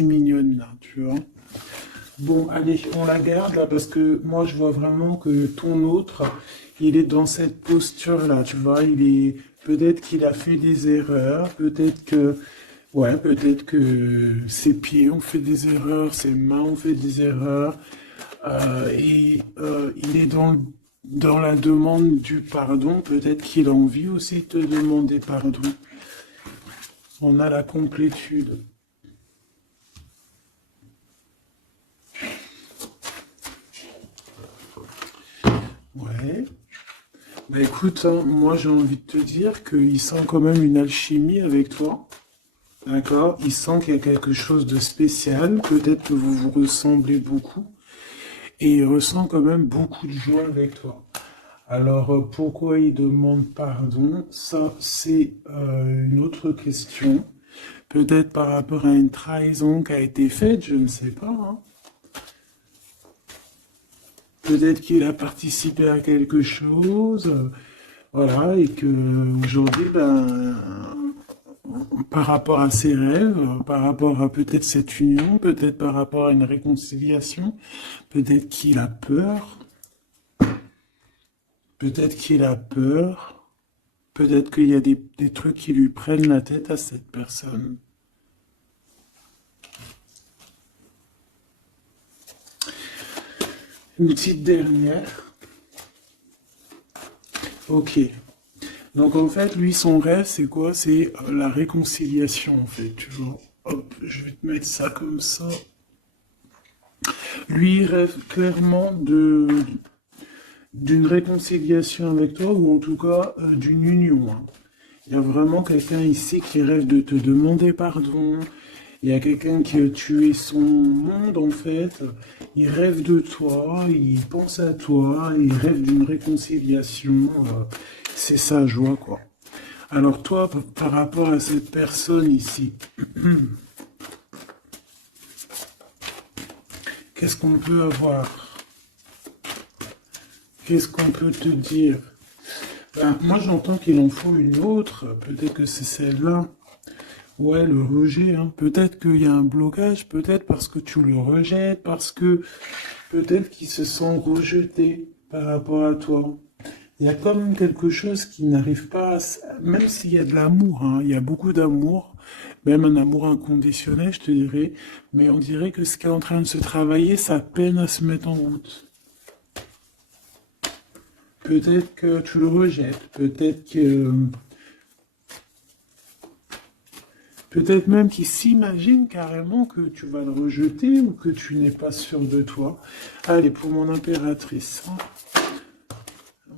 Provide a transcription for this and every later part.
assez mignonne, là, tu vois. Bon, allez, on la garde, là, parce que moi, je vois vraiment que ton autre, il est dans cette posture-là, tu vois. Peut-être qu'il a fait des erreurs, peut-être que ses pieds ont fait des erreurs, ses mains ont fait des erreurs, il est dans la demande du pardon. Peut-être qu'il a envie aussi de te demander pardon. On a la complétude. Ouais. Bah écoute, hein, moi j'ai envie de te dire qu'il sent quand même une alchimie avec toi. D'accord? Il sent qu'il y a quelque chose de spécial. Peut-être que vous vous ressemblez beaucoup. Et il ressent quand même beaucoup de joie avec toi. Alors, pourquoi il demande pardon? Ça, c'est une autre question. Peut-être par rapport à une trahison qui a été faite, je ne sais pas, hein. Peut-être qu'il a participé à quelque chose, voilà, et que aujourd'hui, ben, par rapport à ses rêves, par rapport à peut-être cette union, peut-être par rapport à une réconciliation, peut-être qu'il a peur, peut-être qu'il a peur, peut-être qu'il y a des trucs qui lui prennent la tête à cette personne. Une petite dernière. Ok. Donc en fait, lui, son rêve, c'est quoi? C'est la réconciliation, en fait. Tu vois. Hop, je vais te mettre ça comme ça. Lui, il rêve clairement d'une réconciliation avec toi, ou en tout cas d'une union, hein. Il y a vraiment quelqu'un ici qui rêve de te demander pardon. Il y a quelqu'un qui a tué son monde, en fait. Il rêve de toi, il pense à toi, il rêve d'une réconciliation. C'est sa joie, quoi. Alors toi, par rapport à cette personne ici, qu'est-ce qu'on peut avoir? Qu'est-ce qu'on peut te dire? Ben, moi, j'entends qu'il en faut une autre. Peut-être que c'est celle-là. Ouais, le rejet, hein. Peut-être qu'il y a un blocage, peut-être parce que tu le rejettes, parce que peut-être qu'il se sent rejeté par rapport à toi. Il y a quand même quelque chose qui n'arrive pas, même s'il y a de l'amour, hein, il y a beaucoup d'amour, même un amour inconditionnel, je te dirais, mais on dirait que ce qui est en train de se travailler, ça peine à se mettre en route. Peut-être que tu le rejettes, peut-être même qu'il s'imagine carrément que tu vas le rejeter ou que tu n'es pas sûr de toi. Allez, pour mon impératrice.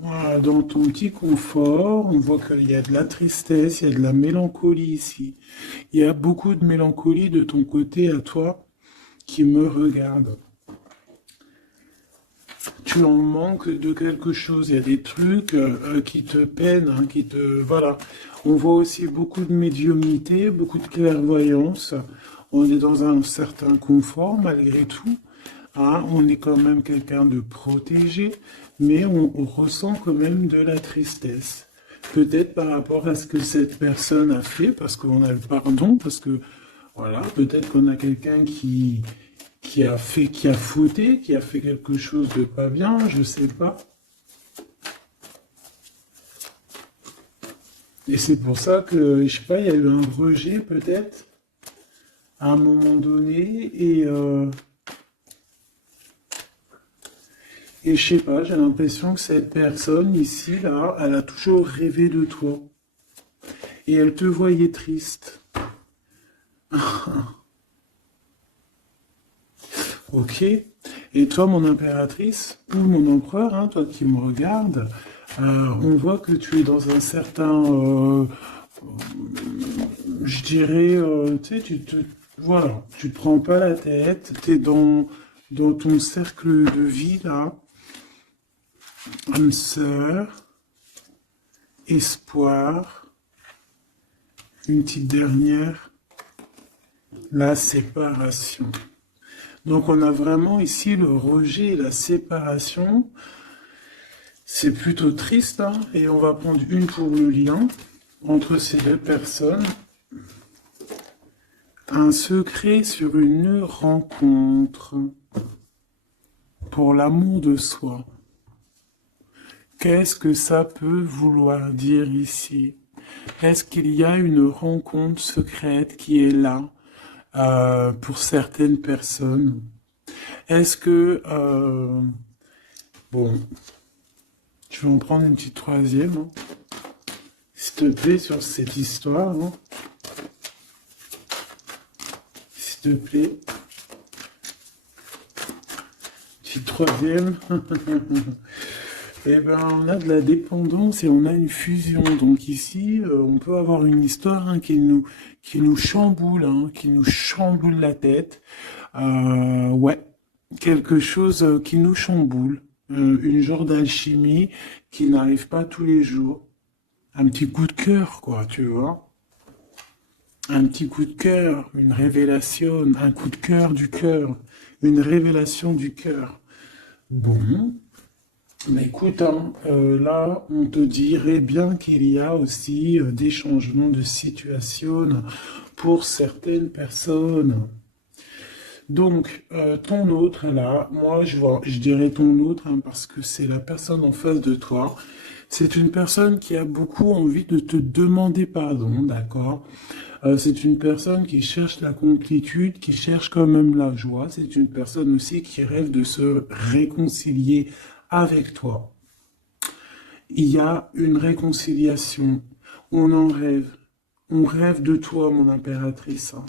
Voilà, dans ton petit confort, on voit qu'il y a de la tristesse, il y a de la mélancolie ici. Il y a beaucoup de mélancolie de ton côté à toi qui me regarde. Tu en manques de quelque chose, il y a des trucs qui te peinent, hein, Voilà. On voit aussi beaucoup de médiumnité, beaucoup de clairvoyance. On est dans un certain confort malgré tout, hein. On est quand même quelqu'un de protégé, mais on ressent quand même de la tristesse. Peut-être par rapport à ce que cette personne a fait, parce qu'on a le pardon, parce que, voilà, peut-être qu'on a quelqu'un qui a fauté, qui a fait quelque chose de pas bien, je sais pas. Et c'est pour ça que, je sais pas, il y a eu un rejet peut-être, à un moment donné, et je sais pas, j'ai l'impression que cette personne ici, là, elle a toujours rêvé de toi. Et elle te voyait triste. Ok. Et toi, mon impératrice, ou mon empereur, hein, toi qui me regardes, on voit que tu es dans un certain, je dirais, tu sais, voilà, tu te prends pas la tête, tu es dans ton cercle de vie, là, âme sœur, espoir, une petite dernière, la séparation. Donc on a vraiment ici le rejet et la séparation. C'est plutôt triste, hein, et on va prendre une pour le lien entre ces deux personnes. Un secret sur une rencontre. Pour l'amour de soi. Qu'est-ce que ça peut vouloir dire ici? Est-ce qu'il y a une rencontre secrète qui est là pour certaines personnes? Est-ce que... bon, je vais en prendre une petite troisième, hein, s'il te plaît, sur cette histoire. Hein. S'il te plaît. Petite troisième. Eh ben, on a de la dépendance et on a une fusion. Donc ici, on peut avoir une histoire hein, qui nous chamboule, hein, qui nous chamboule la tête. Ouais, quelque chose qui nous chamboule. Une genre d'alchimie qui n'arrive pas tous les jours. Un petit coup de cœur, quoi, tu vois. Un petit coup de cœur, une révélation, un coup de cœur, une révélation du cœur. Bon. Mais écoute, hein, là, on te dirait bien qu'il y a aussi des changements de situation pour certaines personnes. Donc, ton autre, là, moi, je dirais ton autre, hein, parce que c'est la personne en face de toi. C'est une personne qui a beaucoup envie de te demander pardon, d'accord? C'est une personne qui cherche la complétude, qui cherche quand même la joie. C'est une personne aussi qui rêve de se réconcilier avec toi. Il y a une réconciliation. On en rêve. On rêve de toi, mon impératrice. Hein.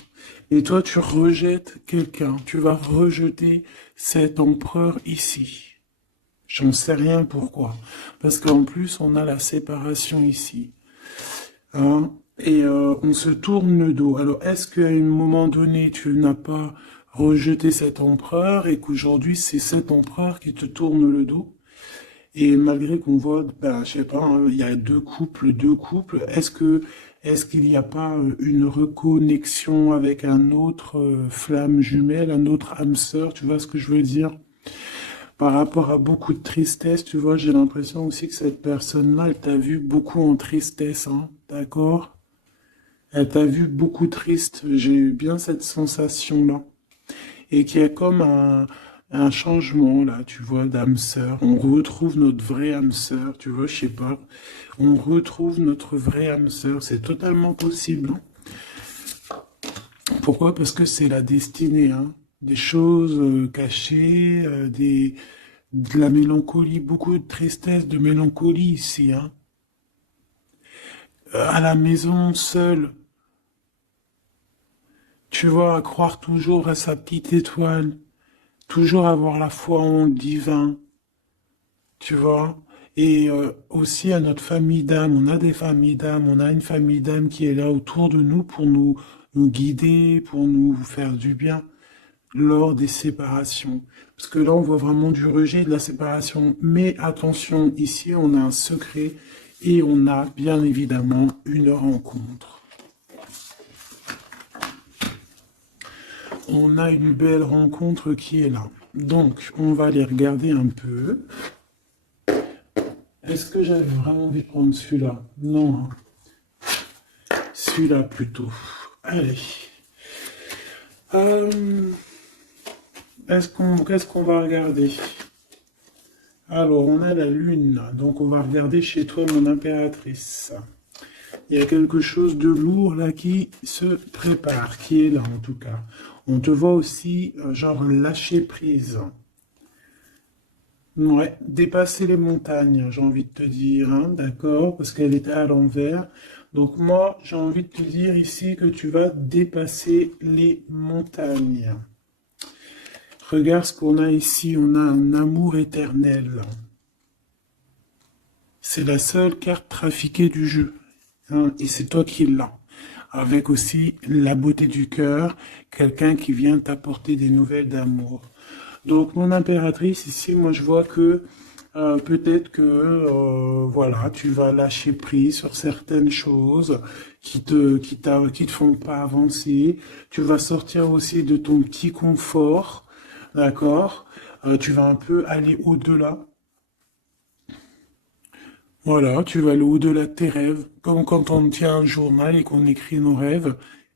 Et toi, tu rejettes quelqu'un. Tu vas rejeter cet empereur ici. J'en sais rien pourquoi. Parce qu'en plus, on a la séparation ici. Hein? Et on se tourne le dos. Alors, est-ce qu'à un moment donné, tu n'as pas rejeté cet empereur et qu'aujourd'hui, c'est cet empereur qui te tourne le dos? Et malgré qu'on voit, ben, je sais pas, hein, il y a deux couples, est-ce qu'il n'y a pas une reconnexion avec un autre flamme jumelle, un autre âme sœur, tu vois ce que je veux dire? Par rapport à beaucoup de tristesse, tu vois, j'ai l'impression aussi que cette personne-là, elle t'a vu beaucoup en tristesse, hein, d'accord? Elle t'a vu beaucoup triste, j'ai eu bien cette sensation-là. Et qu'il y a comme un changement, là, tu vois, d'âme sœur. On retrouve notre vraie âme sœur, tu vois, je sais pas. On retrouve notre vraie âme sœur, c'est totalement possible. Hein. Pourquoi? Parce que c'est la destinée, hein. Des choses cachées, de la mélancolie, beaucoup de tristesse, de mélancolie ici. Hein. À la maison, seule, tu vois, à croire toujours à sa petite étoile, toujours avoir la foi en le divin, tu vois. Et aussi à notre famille d'âme, on a des familles d'âme, on a une famille d'âme qui est là autour de nous pour nous guider, pour nous faire du bien lors des séparations. Parce que là, on voit vraiment du rejet de la séparation. Mais attention, ici, on a un secret et on a bien évidemment une rencontre. On a une belle rencontre qui est là. Donc, on va aller regarder un peu. Est-ce que j'avais vraiment envie de prendre celui-là? Non. Celui-là plutôt. Allez. Qu'est-ce qu'on va regarder? Alors, on a la lune. Donc, on va regarder chez toi, mon impératrice. Il y a quelque chose de lourd là qui se prépare, qui est là en tout cas. On te voit aussi, genre, lâcher prise. Ouais, dépasser les montagnes, j'ai envie de te dire, hein, d'accord, parce qu'elle était à l'envers. Donc moi, j'ai envie de te dire ici que tu vas dépasser les montagnes. Regarde ce qu'on a ici, on a un amour éternel. C'est la seule carte trafiquée du jeu, hein, et c'est toi qui l'as. Avec aussi la beauté du cœur, quelqu'un qui vient t'apporter des nouvelles d'amour. Donc, mon impératrice, ici, moi, je vois que peut-être que, voilà, tu vas lâcher prise sur certaines choses qui te font pas avancer. Tu vas sortir aussi de ton petit confort, d'accord? Tu vas un peu aller au-delà. Voilà, tu vas aller au-delà de tes rêves, comme quand on tient un journal et qu'on écrit nos rêves.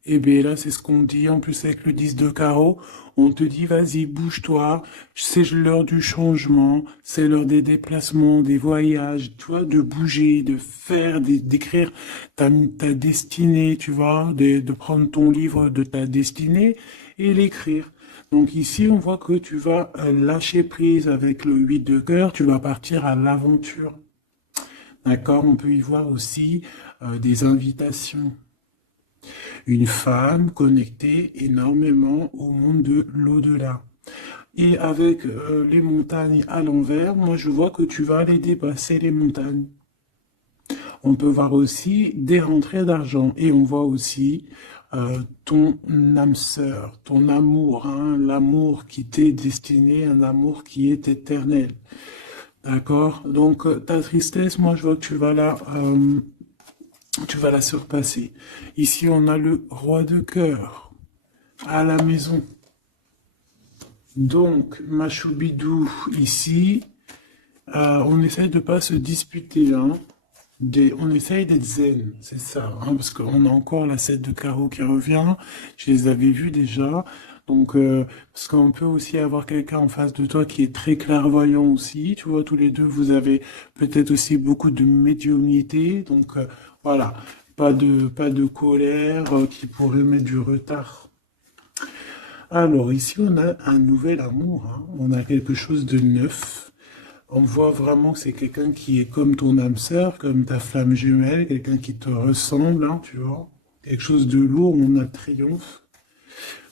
Et bien là, c'est ce qu'on dit. En plus, avec le 10 de carreau, on te dit, vas-y, bouge-toi. C'est l'heure du changement. C'est l'heure des déplacements, des voyages, tu vois, de bouger, de faire, d'écrire ta destinée, tu vois, de prendre ton livre de ta destinée et l'écrire. Donc ici, on voit que tu vas lâcher prise avec le 8 de cœur. Tu vas partir à l'aventure. D'accord? On peut y voir aussi des invitations. Une femme connectée énormément au monde de l'au-delà. Et avec les montagnes à l'envers, moi je vois que tu vas aller dépasser les montagnes. On peut voir aussi des rentrées d'argent et on voit aussi ton âme sœur, ton amour, hein, l'amour qui t'est destiné, un amour qui est éternel. D'accord? Donc ta tristesse, moi je vois que tu vas la surpasser. Ici, on a le roi de cœur à la maison. Donc, Machoubidou, ici, on essaye de pas se disputer. Hein. On essaye d'être zen, c'est ça. Hein, parce qu'on a encore la 7 de carreau qui revient. Je les avais vus déjà. Donc, parce qu'on peut aussi avoir quelqu'un en face de toi qui est très clairvoyant aussi. Tu vois, tous les deux, vous avez peut-être aussi beaucoup de médiumnité. Donc, voilà. Pas de colère qui pourrait mettre du retard. Alors, ici, on a un nouvel amour. Hein. On a quelque chose de neuf. On voit vraiment que c'est quelqu'un qui est comme ton âme sœur, comme ta flamme jumelle, quelqu'un qui te ressemble, hein, tu vois. Quelque chose de lourd, on a triomphe.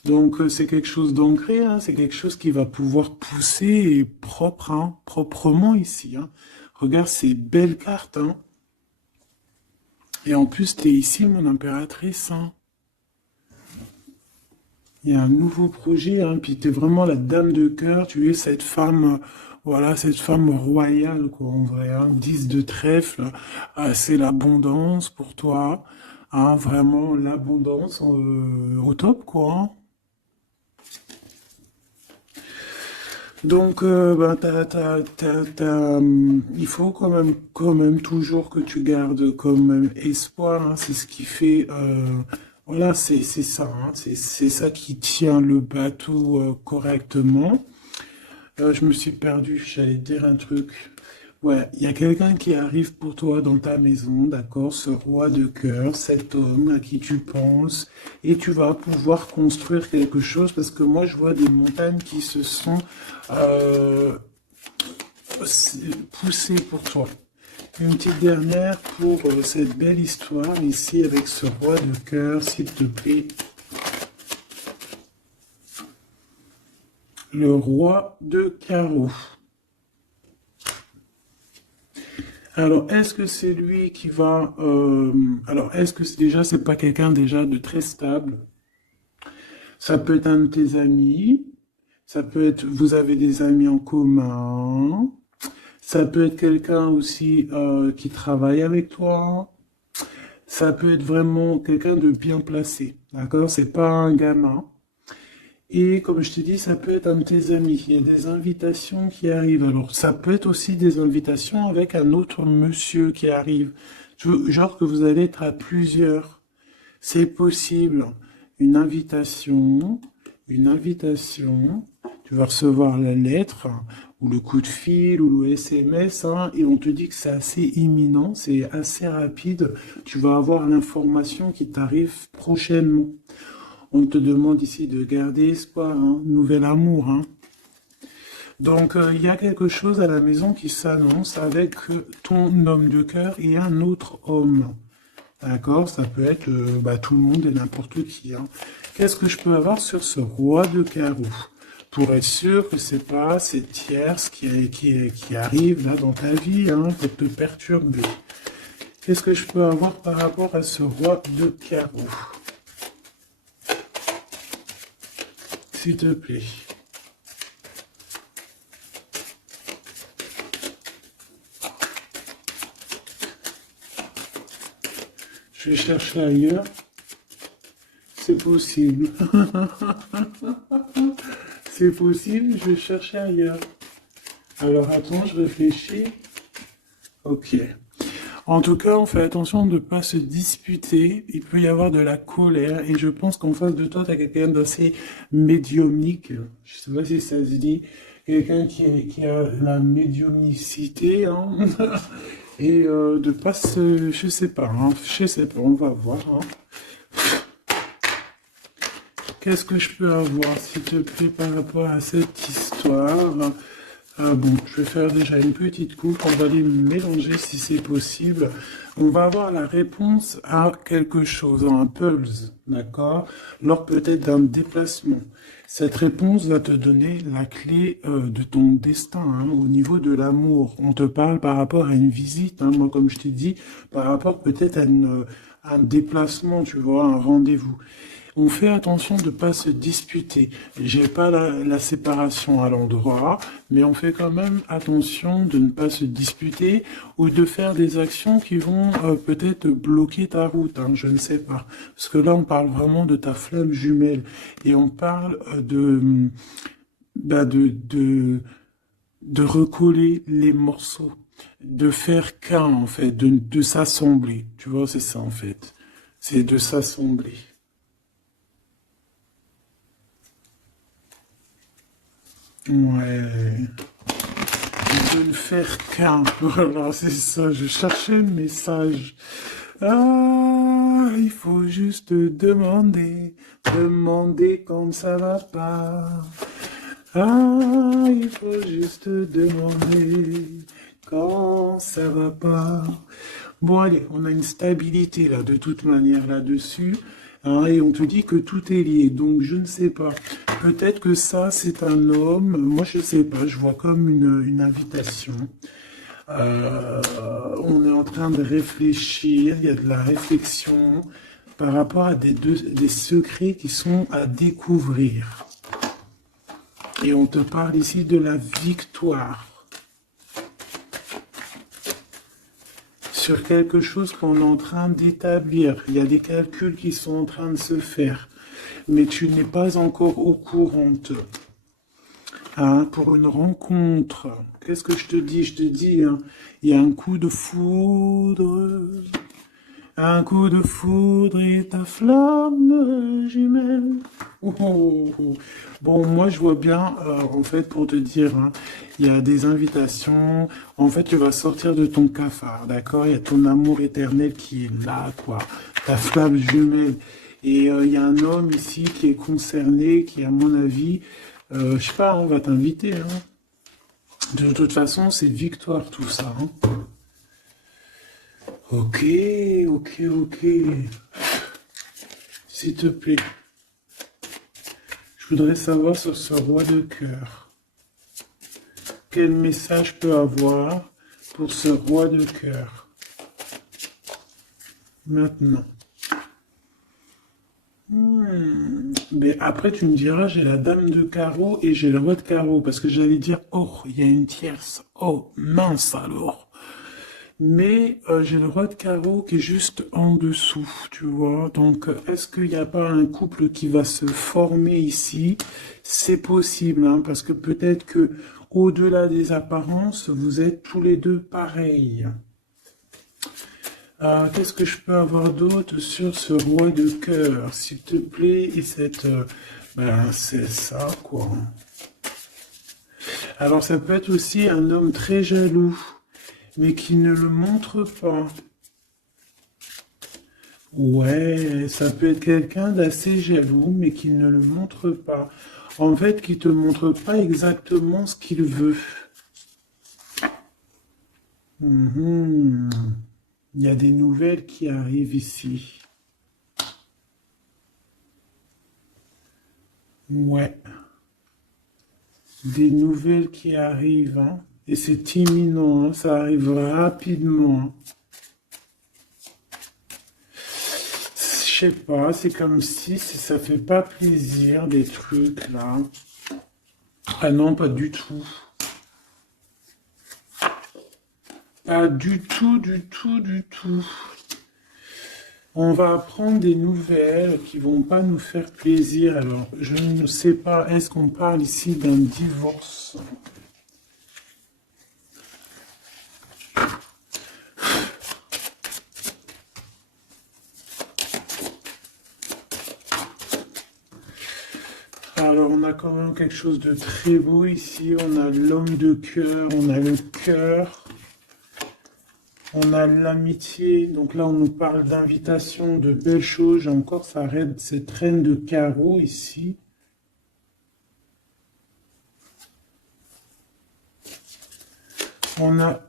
Donc c'est quelque chose d'ancré, hein, c'est quelque chose qui va pouvoir pousser et propre, hein, proprement ici. Hein. Regarde ces belles cartes. Hein. Et en plus, tu es ici, mon impératrice. Hein. Il y a un nouveau projet, hein, puis tu es vraiment la dame de cœur, tu es cette femme, voilà, cette femme royale, quoi, en vrai. Hein. 10 de trèfle, c'est l'abondance pour toi. Hein, vraiment l'abondance au top, quoi. Hein. Donc, ben, il faut quand même toujours que tu gardes comme même espoir. Hein, c'est ce qui fait, voilà, c'est ça. Hein, c'est ça qui tient le bateau correctement. Je me suis perdu. J'allais dire un truc. Ouais, il y a quelqu'un qui arrive pour toi dans ta maison, d'accord? Ce roi de cœur, cet homme à qui tu penses, et tu vas pouvoir construire quelque chose parce que moi je vois des montagnes qui se sont euh, poussées pour toi. Une petite dernière pour cette belle histoire ici avec ce roi de cœur, s'il te plaît. Le roi de carreau. Alors, est-ce que c'est lui qui va... alors, est-ce que déjà, c'est pas quelqu'un déjà de très stable? Ça peut être un de tes amis. Ça peut être... Vous avez des amis en commun. Ça peut être quelqu'un aussi qui travaille avec toi. Ça peut être vraiment quelqu'un de bien placé. D'accord? C'est pas un gamin. Et comme je t'ai dit, ça peut être un de tes amis. Il y a des invitations qui arrivent. Alors, ça peut être aussi des invitations avec un autre monsieur qui arrive. Genre que vous allez être à plusieurs. C'est possible. Une invitation, une invitation. Tu vas recevoir la lettre, ou le coup de fil, ou le SMS, hein, et on te dit que c'est assez imminent, c'est assez rapide. Tu vas avoir l'information qui t'arrive prochainement. On te demande ici de garder espoir, hein, nouvel amour. Hein. Donc, il y a quelque chose à la maison qui s'annonce avec ton homme de cœur et un autre homme. D'accord? Ça peut être tout le monde et n'importe qui. Hein. Qu'est-ce que je peux avoir sur ce roi de carreau? Pour être sûr que c'est pas cette tierce qui arrive là dans ta vie hein, pour te perturber. Qu'est-ce que je peux avoir par rapport à ce roi de carreau? S'il te plaît. Je vais chercher ailleurs. C'est possible. C'est possible, je vais chercher ailleurs. Alors attends, je réfléchis. Ok. En tout cas, on fait attention de ne pas se disputer. Il peut y avoir de la colère. Et je pense qu'en face de toi, tu as quelqu'un d'assez médiumnique. Je sais pas si ça se dit. Quelqu'un qui a la médiumnicité, hein. Et de pas se... Je sais pas, hein. Je sais pas, on va voir, hein. Qu'est-ce que je peux avoir, s'il te plaît, par rapport à cette histoire? Bon, je vais faire déjà une petite coupe, on va les mélanger si c'est possible. On va avoir la réponse à quelque chose, un pulse, d'accord? Lors peut-être d'un déplacement. Cette réponse va te donner la clé de ton destin, hein, au niveau de l'amour. On te parle par rapport à une visite, hein, moi comme je t'ai dit, par rapport peut-être à un déplacement, tu vois, un rendez-vous. On fait attention de ne pas se disputer. J'ai pas la séparation à l'endroit, mais on fait quand même attention de ne pas se disputer ou de faire des actions qui vont peut-être bloquer ta route, hein, je ne sais pas. Parce que là, on parle vraiment de ta flamme jumelle et on parle bah, de recoller les morceaux, de faire qu'un en fait, de s'assembler. Tu vois, c'est ça en fait. C'est de s'assembler. Ouais, de ne faire qu'un. Voilà, c'est ça, je cherchais le message. Ah, il faut juste demander, demander quand ça va pas. Ah, il faut juste demander quand ça va pas. Bon, allez, on a une stabilité là, de toute manière là-dessus. Hein, et on te dit que tout est lié. Donc, je ne sais pas. Peut-être que ça, c'est un homme. Moi, je ne sais pas. Je vois comme une invitation. Euh, on est en train de réfléchir. Il y a de la réflexion par rapport à des secrets qui sont à découvrir. Et on te parle ici de la victoire sur quelque chose qu'on est en train d'établir. Il y a des calculs qui sont en train de se faire, mais tu n'es pas encore au courant. Hein, pour une rencontre, qu'est-ce que je te dis? Je te dis, hein, il y a un coup de foudre. Un coup de foudre et ta flamme jumelle. Oh, oh, oh. Bon, moi je vois bien, en fait, pour te dire, hein, il y a des invitations. En fait, tu vas sortir de ton cafard, d'accord? Il y a ton amour éternel qui est là, quoi. Ta flamme jumelle. Et il y a un homme ici qui est concerné, qui, à mon avis, je sais pas, on va t'inviter, hein. De toute façon, c'est victoire tout ça, hein. Ok, ok, ok. S'il te plaît, je voudrais savoir sur ce roi de cœur. Quel message je peux avoir pour ce roi de cœur? Maintenant. Mais après, tu me diras, j'ai la dame de carreau et j'ai le roi de carreau. Parce que j'allais dire, oh, il y a une tierce. Oh, mince alors. Mais j'ai le roi de carreau qui est juste en dessous, tu vois. Donc, est-ce qu'il n'y a pas un couple qui va se former ici? C'est possible, hein, parce que peut-être que au-delà des apparences, vous êtes tous les deux pareils. Qu'est-ce que je peux avoir d'autre sur ce roi de cœur, s'il te plaît? Et cette, ben, c'est ça, quoi. Alors, ça peut être aussi un homme très jaloux, mais qui ne le montre pas. Ouais, ça peut être quelqu'un d'assez jaloux, mais qui ne le montre pas. En fait, qui te montre pas exactement ce qu'il veut. Mhm. Il y a des nouvelles qui arrivent ici. Ouais, des nouvelles qui arrivent, hein. Et c'est imminent, hein, ça arrive rapidement, hein. Je sais pas, c'est comme si ça fait pas plaisir des trucs là. Ah non, pas du tout. Pas du tout, du tout, du tout. On va apprendre des nouvelles qui vont pas nous faire plaisir. Alors, je ne sais pas, est-ce qu'on parle ici d'un divorce? quand même quelque chose de très beau ici. On a l'homme de cœur, on a le cœur, on a l'amitié. Donc là, on nous parle d'invitation, de belles choses. J'ai encore cette reine de carreau ici. On a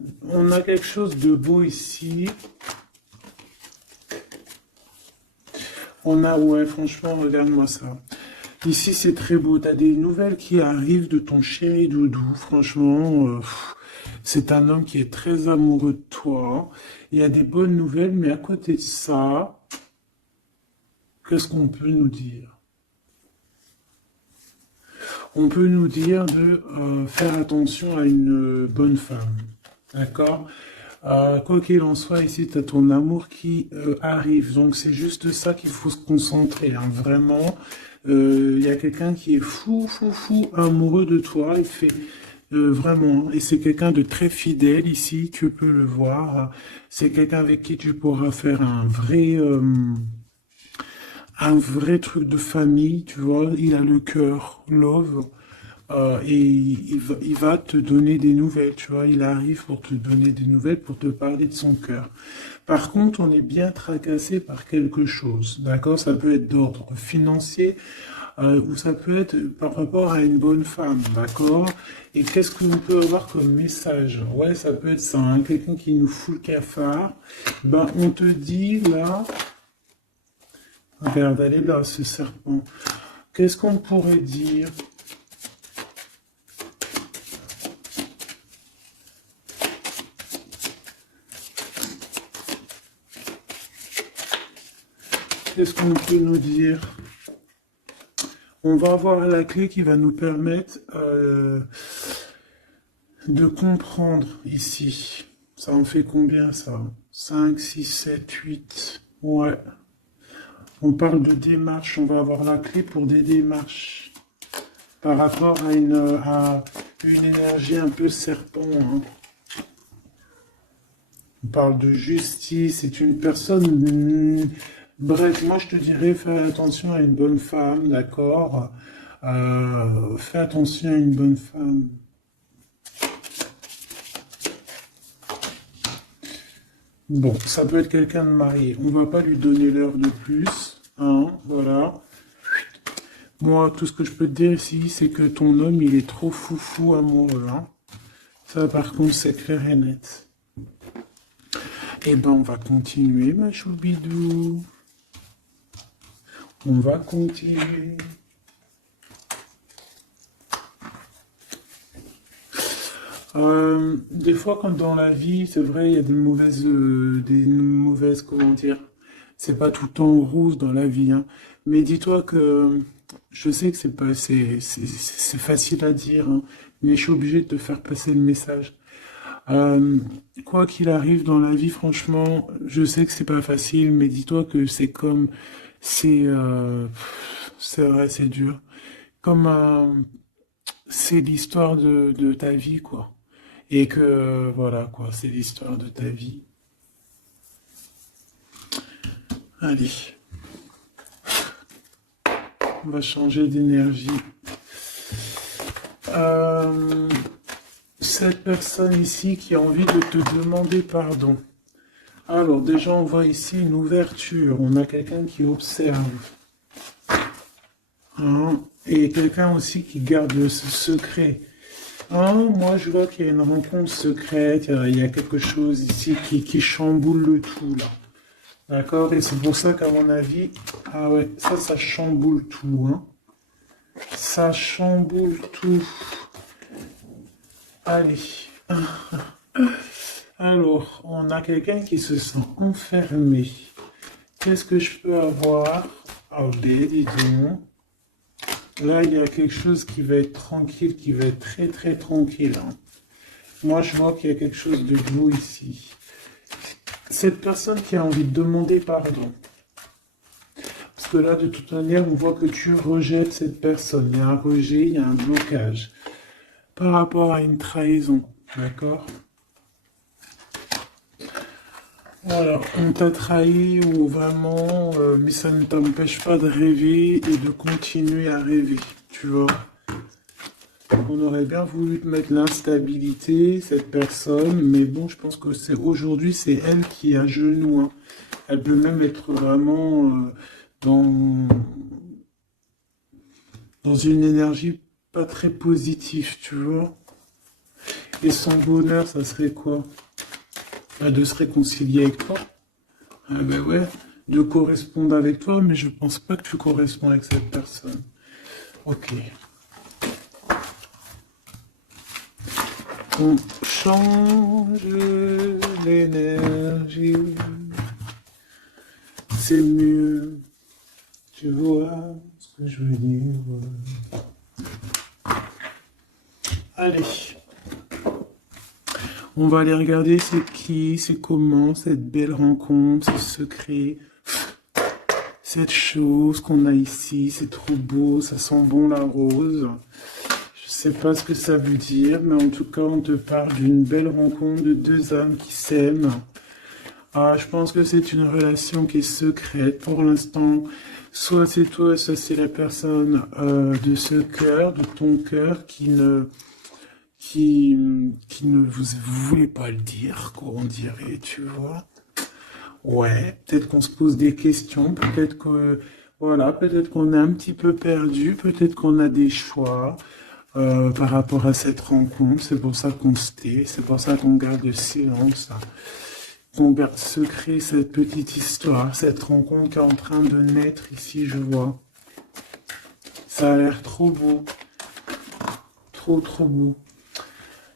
quelque chose de beau ici. Ouais, franchement, regarde-moi ça. Ici, c'est très beau. Tu as des nouvelles qui arrivent de ton chéri doudou. Franchement, c'est un homme qui est très amoureux de toi. Il y a des bonnes nouvelles, mais à côté de ça, qu'est-ce qu'on peut nous dire? On peut nous dire de faire attention à une bonne femme. D'accord? Quoi qu'il en soit, ici, tu as ton amour qui arrive. Donc, c'est juste ça qu'il faut se concentrer. Hein. Vraiment, il y a quelqu'un qui est fou, fou, fou amoureux de toi. Il fait vraiment. Et c'est quelqu'un de très fidèle ici. Tu peux le voir. C'est quelqu'un avec qui tu pourras faire un vrai truc de famille. Tu vois, il a le cœur, love. Et il va te donner des nouvelles, tu vois, il arrive pour te donner des nouvelles, pour te parler de son cœur. Par contre, on est bien tracassé par quelque chose, d'accord? Ça peut être d'ordre financier, ou ça peut être par rapport à une bonne femme, d'accord? Et qu'est-ce que l'on peut avoir comme message? Ouais, ça peut être ça, hein, quelqu'un qui nous fout le cafard. Ben, on te dit là, regarde, elle est là, ce serpent. Qu'est-ce qu'on pourrait dire? Qu'est-ce qu'on peut nous dire? On va avoir la clé qui va nous permettre de comprendre ici. Ça en fait combien ça? 5, 6, 7, 8. Ouais. On parle de démarche. On va avoir la clé pour des démarches. Par rapport à une énergie un peu serpent. Hein. On parle de justice. C'est une personne... Bref, moi je te dirais, fais attention à une bonne femme, d'accord? Fais attention à une bonne femme. Bon, ça peut être quelqu'un de marié. On va pas lui donner l'heure de plus, hein, voilà. Moi, tout ce que je peux te dire ici, c'est que ton homme, il est trop foufou amoureux, hein. Ça, par contre, c'est clair et net. Eh ben, on va continuer, ma choubidou. On va continuer. Des fois, quand dans la vie, c'est vrai, il y a des mauvaises, comment dire, c'est pas tout le temps rose dans la vie, hein. Mais dis-toi que je sais que c'est facile à dire, hein, mais je suis obligé de te faire passer le message. Euh, Quoi qu'il arrive dans la vie, franchement, je sais que c'est pas facile, mais dis-toi que c'est, c'est vrai, c'est dur. Comme c'est l'histoire de ta vie, quoi. Et que voilà, quoi, c'est l'histoire de ta vie. Allez, on va changer d'énergie. Euh, Cette personne ici qui a envie de te demander pardon. Alors, déjà, on voit ici une ouverture. On a quelqu'un qui observe. Hein, et quelqu'un aussi qui garde ce secret. Hein, moi, je vois qu'il y a une rencontre secrète. Il y a quelque chose ici qui chamboule le tout, là. D'accord? Et c'est pour ça qu'à mon avis, ah ouais, ça chamboule tout, hein. Ça chamboule tout. Allez. Alors, on a quelqu'un qui se sent enfermé. Qu'est-ce que je peux avoir? Ah, ben, dis donc. Là, il y a quelque chose qui va être tranquille, qui va être très très tranquille, hein. Moi, je vois qu'il y a quelque chose de beau ici. Cette personne qui a envie de demander pardon. Parce que là, de toute manière, on voit que tu rejettes cette personne. Il y a un rejet, il y a un blocage. Par rapport à une trahison. D'accord? Voilà, on t'a trahi ou vraiment, mais ça ne t'empêche pas de rêver et de continuer à rêver, tu vois. On aurait bien voulu te mettre l'instabilité, cette personne, mais bon, je pense que c'est aujourd'hui, c'est elle qui est à genoux, hein. Elle peut même être vraiment dans, dans une énergie pas très positive, tu vois. Et son bonheur, ça serait quoi? Bah, de se réconcilier avec toi. Ah ben ouais, de correspondre avec toi, mais je pense pas que tu corresponds avec cette personne. Ok. On change l'énergie, c'est mieux. Tu vois ce que je veux dire? Allez, on va aller regarder c'est qui, c'est comment, cette belle rencontre, ce secret, cette chose qu'on a ici, c'est trop beau, ça sent bon la rose. Je sais pas ce que ça veut dire, mais en tout cas, on te parle d'une belle rencontre de deux âmes qui s'aiment. Ah, je pense que c'est une relation qui est secrète pour l'instant. Soit c'est toi, soit c'est la personne de ce cœur, de ton cœur, qui, qui ne vous voulez pas le dire, quoi, on dirait, tu vois. Ouais, peut-être qu'on se pose des questions, peut-être que, voilà, peut-être qu'on est un petit peu perdu, peut-être qu'on a des choix par rapport à cette rencontre. C'est pour ça qu'on se tait, c'est pour ça qu'on garde le silence, qu'on garde secret cette petite histoire, cette rencontre qui est en train de naître ici, je vois. Ça a l'air trop beau, trop trop beau.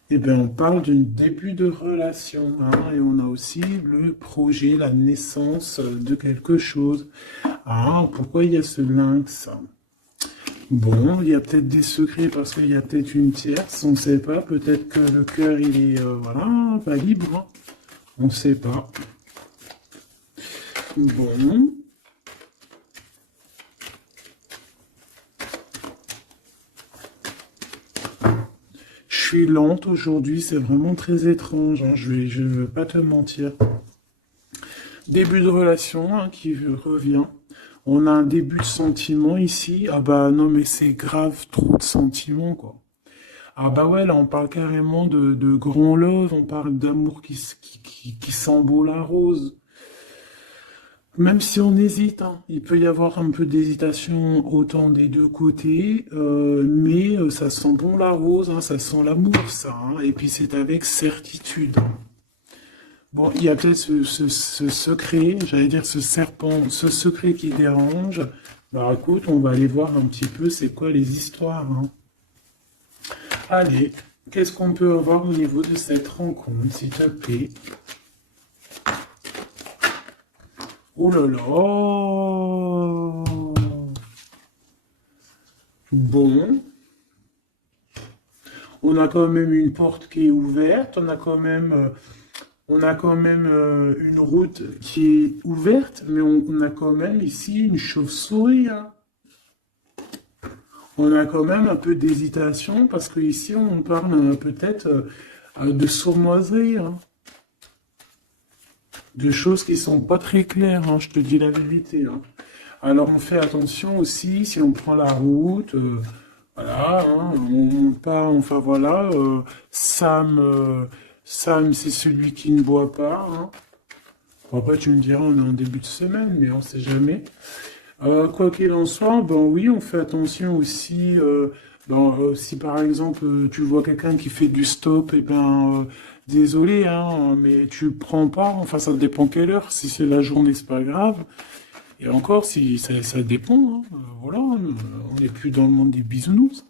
Eh bien, on parle d'un début de relation, hein, et on a aussi le projet, la naissance de quelque chose. Ah, pourquoi il y a ce lynx? Bon, il y a peut-être des secrets parce qu'il y a peut-être une tierce, on ne sait pas. Peut-être que le cœur, il est, voilà, pas libre, hein. On ne sait pas. Bon, je suis lente aujourd'hui, c'est vraiment très étrange, hein, je ne veux pas te mentir. Début de relation hein, qui revient. On a un début de sentiment ici. Ah bah non mais c'est grave, trop de sentiments quoi. Ah bah ouais, là on parle carrément de grand love, on parle d'amour qui sent beau la rose. Même si on hésite, hein, il peut y avoir un peu d'hésitation autant des deux côtés, mais ça sent bon la rose, hein, ça sent l'amour ça, hein, et puis c'est avec certitude. Bon, il y a peut-être ce secret, j'allais dire ce serpent, ce secret qui dérange. Bah écoute, on va aller voir un petit peu c'est quoi les histoires, hein. Allez, qu'est-ce qu'on peut avoir au niveau de cette rencontre, s'il te plaît? Oh là là! Bon, on a quand même une porte qui est ouverte, on a quand même une route qui est ouverte, mais on a quand même ici une chauve-souris, hein. On a quand même un peu d'hésitation parce que ici on parle peut-être de sournoiserie, hein, de choses qui sont pas très claires, hein, je te dis la vérité, hein. Alors on fait attention aussi si on prend la route, voilà, hein, on part, enfin voilà, Sam c'est celui qui ne boit pas, hein. Bon, après tu me diras on est en début de semaine, mais on sait jamais. Quoi qu'il en soit, ben oui, on fait attention aussi. Si par exemple tu vois quelqu'un qui fait du stop, et ben désolé, hein, mais tu prends pas. Enfin, ça dépend quelle heure. Si c'est la journée, c'est pas grave. Et encore, si ça dépend, hein, voilà, on n'est plus dans le monde des bisounours.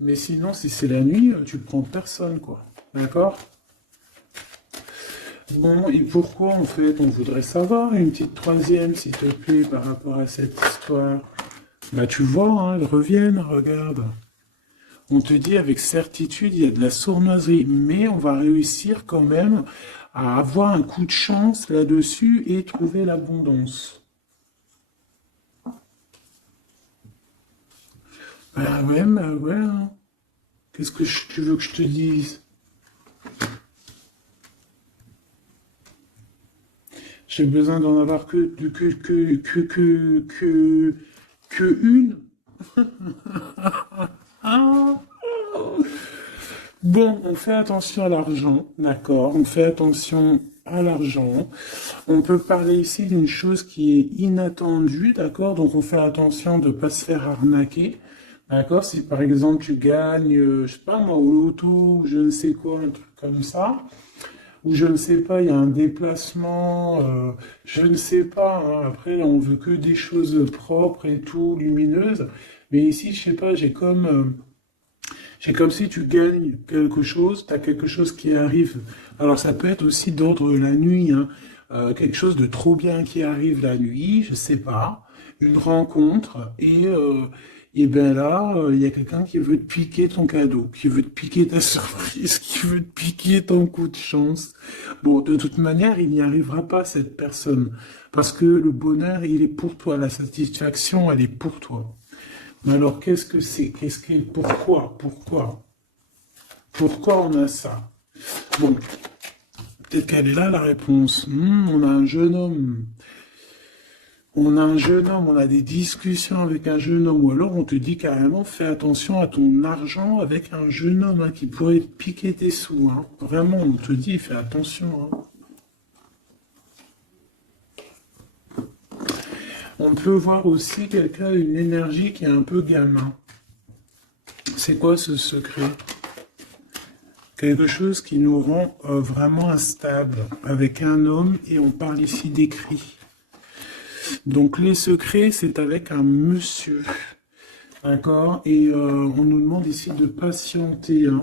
Mais sinon, si c'est la nuit, tu prends personne, quoi. D'accord? Bon, et pourquoi en fait on voudrait savoir une petite troisième, s'il te plaît, par rapport à cette histoire? Bah tu vois, hein, elles reviennent, regarde. On te dit avec certitude, il y a de la sournoiserie, mais on va réussir quand même à avoir un coup de chance là-dessus et trouver l'abondance. Bah ouais, hein. Qu'est-ce que tu veux que je te dise? J'ai besoin d'en avoir que une. Ah. Bon, on fait attention à l'argent, d'accord? On fait attention à l'argent. On peut parler ici d'une chose qui est inattendue, d'accord? Donc on fait attention de ne pas se faire arnaquer, d'accord? Si par exemple tu gagnes, je sais pas moi, au loto, ou je ne sais quoi, un truc comme ça, ou je ne sais pas, il y a un déplacement, je ne sais pas, hein. Après on veut que des choses propres et tout, lumineuses. Mais ici, je sais pas, j'ai comme si tu gagnes quelque chose, tu as quelque chose qui arrive. Alors ça peut être aussi d'ordre la nuit, hein. Quelque chose de trop bien qui arrive la nuit, je sais pas, une rencontre, et ben là, il y a quelqu'un qui veut te piquer ton cadeau, qui veut te piquer ta surprise, qui veut te piquer ton coup de chance. Bon, de toute manière, il n'y arrivera pas cette personne, parce que le bonheur, il est pour toi, la satisfaction, elle est pour toi. Mais alors, qu'est-ce que c'est? Pourquoi? Pourquoi on a ça? Bon, peut-être qu'elle est là, la réponse. On a un jeune homme. On a un jeune homme, on a des discussions avec un jeune homme, ou alors on te dit carrément, fais attention à ton argent avec un jeune homme, hein, qui pourrait te piquer tes sous, hein. Vraiment, on te dit, fais attention, hein. On peut voir aussi quelqu'un, une énergie qui est un peu gamin. C'est quoi ce secret? Quelque chose qui nous rend vraiment instable avec un homme, et on parle ici d'écrit. Donc les secrets, c'est avec un monsieur, d'accord? Et on nous demande ici de patienter, hein.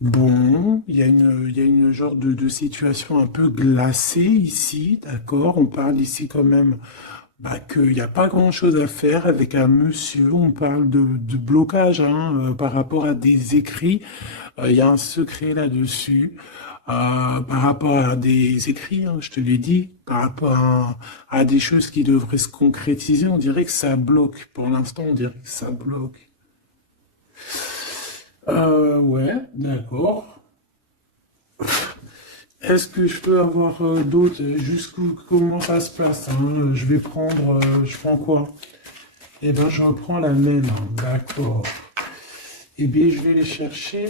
Bon, il y a une genre de situation un peu glacée ici, d'accord? On parle ici quand même, bah, qu'il n'y a pas grand-chose à faire avec un monsieur. On parle de blocage, hein, par rapport à des écrits. Il y a un secret là-dessus. Par rapport à des écrits, hein, je te l'ai dit, par rapport à des choses qui devraient se concrétiser, on dirait que ça bloque. Pour l'instant, on dirait que ça bloque. Ouais, d'accord. Est-ce que je peux avoir d'autres, jusqu'où, comment ça se passe, hein? Je vais prendre, je prends quoi? Eh ben, je reprends la même, hein. D'accord. Eh bien, je vais les chercher.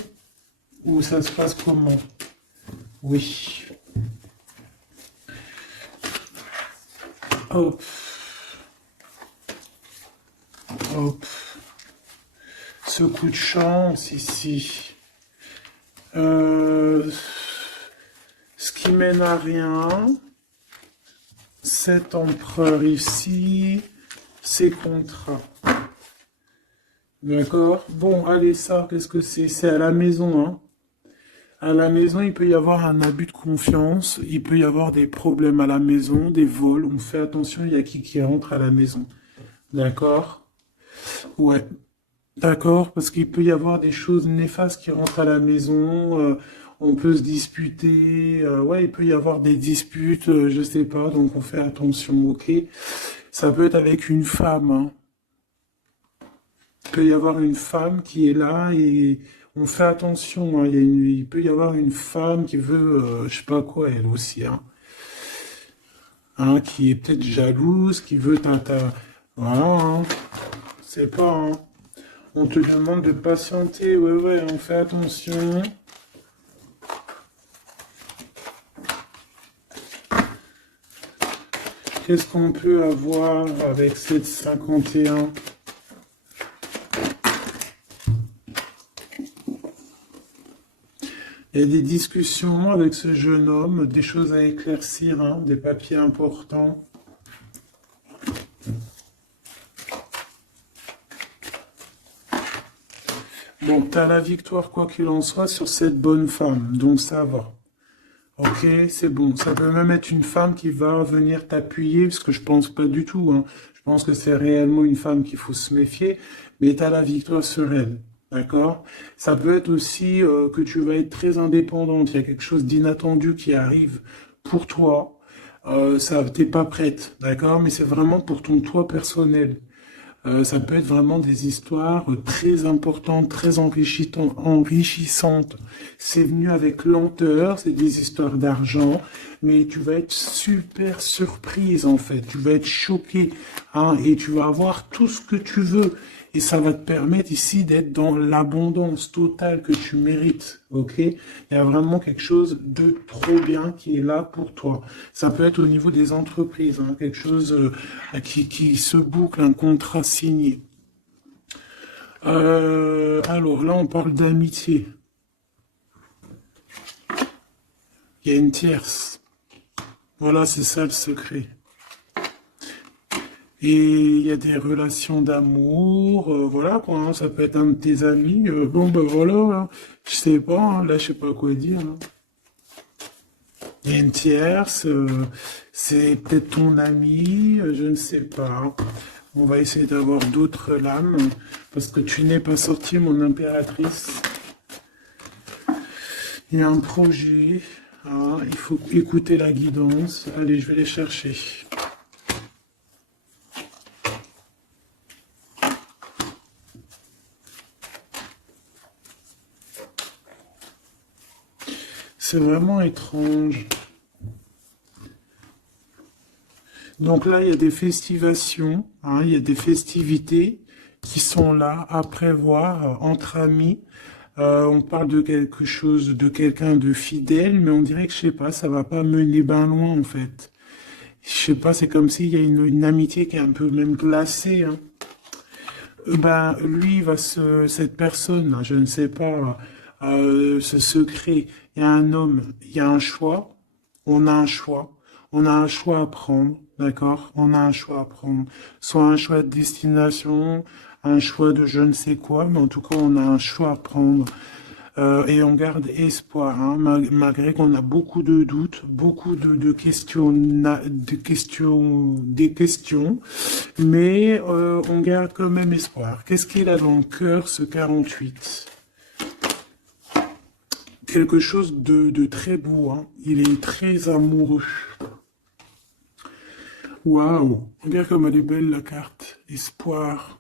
Où ça se passe comment? Oui. Hop, hop. Ce coup de chance ici. Euh, Ce qui mène à rien. Cet empereur ici. Ces contrats. D'accord? Bon, allez, ça, qu'est-ce que c'est? C'est à la maison, hein. À la maison, il peut y avoir un abus de confiance, il peut y avoir des problèmes à la maison, des vols. On fait attention, il y a qui rentre à la maison. D'accord? Ouais. D'accord, parce qu'il peut y avoir des choses néfastes qui rentrent à la maison, on peut se disputer, ouais, il peut y avoir des disputes, je sais pas, donc on fait attention, ok? Ça peut être avec une femme, hein. Il peut y avoir une femme qui est là et on fait attention, hein. Il peut y avoir une femme qui veut, je sais pas quoi, elle aussi, hein. Hein, qui est peut-être jalouse, qui veut voilà, hein. C'est pas, hein. On te demande de patienter, ouais, ouais, on fait attention. Qu'est-ce qu'on peut avoir avec cette 51? Il y a des discussions avec ce jeune homme, des choses à éclaircir, hein, des papiers importants. Bon, t'as la victoire, quoi qu'il en soit, sur cette bonne femme, donc ça va. Ok, c'est bon. Ça peut même être une femme qui va venir t'appuyer, parce que je pense pas du tout, hein. Je pense que c'est réellement une femme qu'il faut se méfier, mais t'as la victoire sur elle. D'accord? Ça peut être aussi que tu vas être très indépendante. Il y a quelque chose d'inattendu qui arrive pour toi. Ça, t'es pas prête, d'accord? Mais c'est vraiment pour ton toi personnel. Ça peut être vraiment des histoires très importantes, très enrichissantes. C'est venu avec lenteur, c'est des histoires d'argent, mais tu vas être super surprise en fait. Tu vas être choqué, hein, et tu vas avoir tout ce que tu veux. Et ça va te permettre ici d'être dans l'abondance totale que tu mérites, ok? Il y a vraiment quelque chose de trop bien qui est là pour toi. Ça peut être au niveau des entreprises, hein, quelque chose qui se boucle, un contrat signé. Alors là, on parle d'amitié. Il y a une tierce. Voilà, c'est ça le secret. Et il y a des relations d'amour, voilà quoi, hein, ça peut être un de tes amis, bon ben voilà, hein, je sais pas, hein, là je sais pas quoi dire. Hein. Il y a une tierce, c'est peut-être ton ami, je ne sais pas. Hein. On va essayer d'avoir d'autres lames, parce que tu n'es pas sorti, mon impératrice. Il y a un projet, hein, il faut écouter la guidance. Allez, je vais les chercher. C'est vraiment étrange. Donc là, il y a des festivations, hein, il y a des festivités qui sont là à prévoir entre amis. On parle de quelque chose, de quelqu'un de fidèle, mais on dirait que, je sais pas, ça va pas mener ben loin, en fait. Je sais pas, c'est comme s'il y a une amitié qui est un peu même glacée, hein. Ben, lui, cette personne, je ne sais pas, ce secret, il y a un homme, il y a un choix, on a un choix, on a un choix à prendre, d'accord? On a un choix à prendre, soit un choix de destination, un choix de je ne sais quoi, mais en tout cas, on a un choix à prendre. Et on garde espoir, hein, malgré qu'on a beaucoup de doutes, beaucoup de questions, des questions, mais on garde quand même espoir. Qu'est-ce qu'il a dans le cœur, ce 48? Quelque chose de très beau, hein. Il est très amoureux. Waouh! Regarde comme elle est belle la carte. Espoir.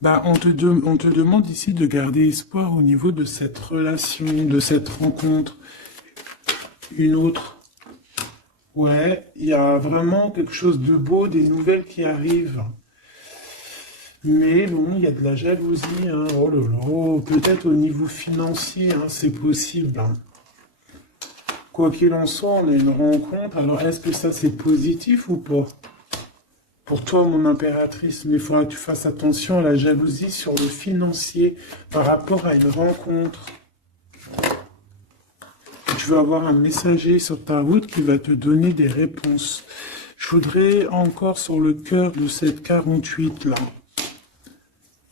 Bah, on te demande ici de garder espoir au niveau de cette relation, de cette rencontre. Une autre. Ouais, il y a vraiment quelque chose de beau, des nouvelles qui arrivent. Mais bon, il y a de la jalousie, hein. Oh là là, oh, peut-être au niveau financier, hein, c'est possible. Hein. Quoi qu'il en soit, on a une rencontre. Alors, est-ce que ça c'est positif ou pas? Pour toi, mon impératrice, mais il faudra que tu fasses attention à la jalousie sur le financier par rapport à une rencontre. Tu vas avoir un messager sur ta route qui va te donner des réponses. Je voudrais encore sur le cœur de cette 48 là.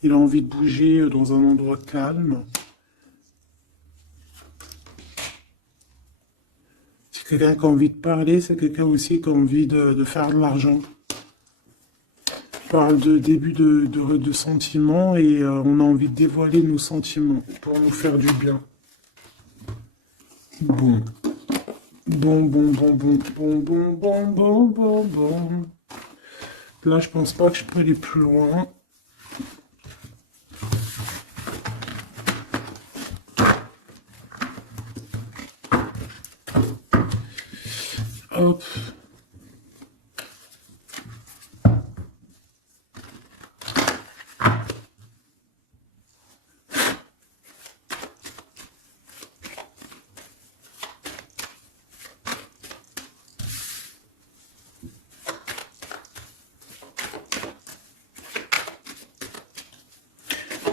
Il a envie de bouger dans un endroit calme. C'est quelqu'un qui a envie de parler, c'est quelqu'un aussi qui a envie de faire de l'argent. On parle de début de sentiments et on a envie de dévoiler nos sentiments pour nous faire du bien. Bon. Bon, bon, bon, bon, bon, bon, bon, bon, bon, bon. Là, je pense pas que je peux aller plus loin. Hop.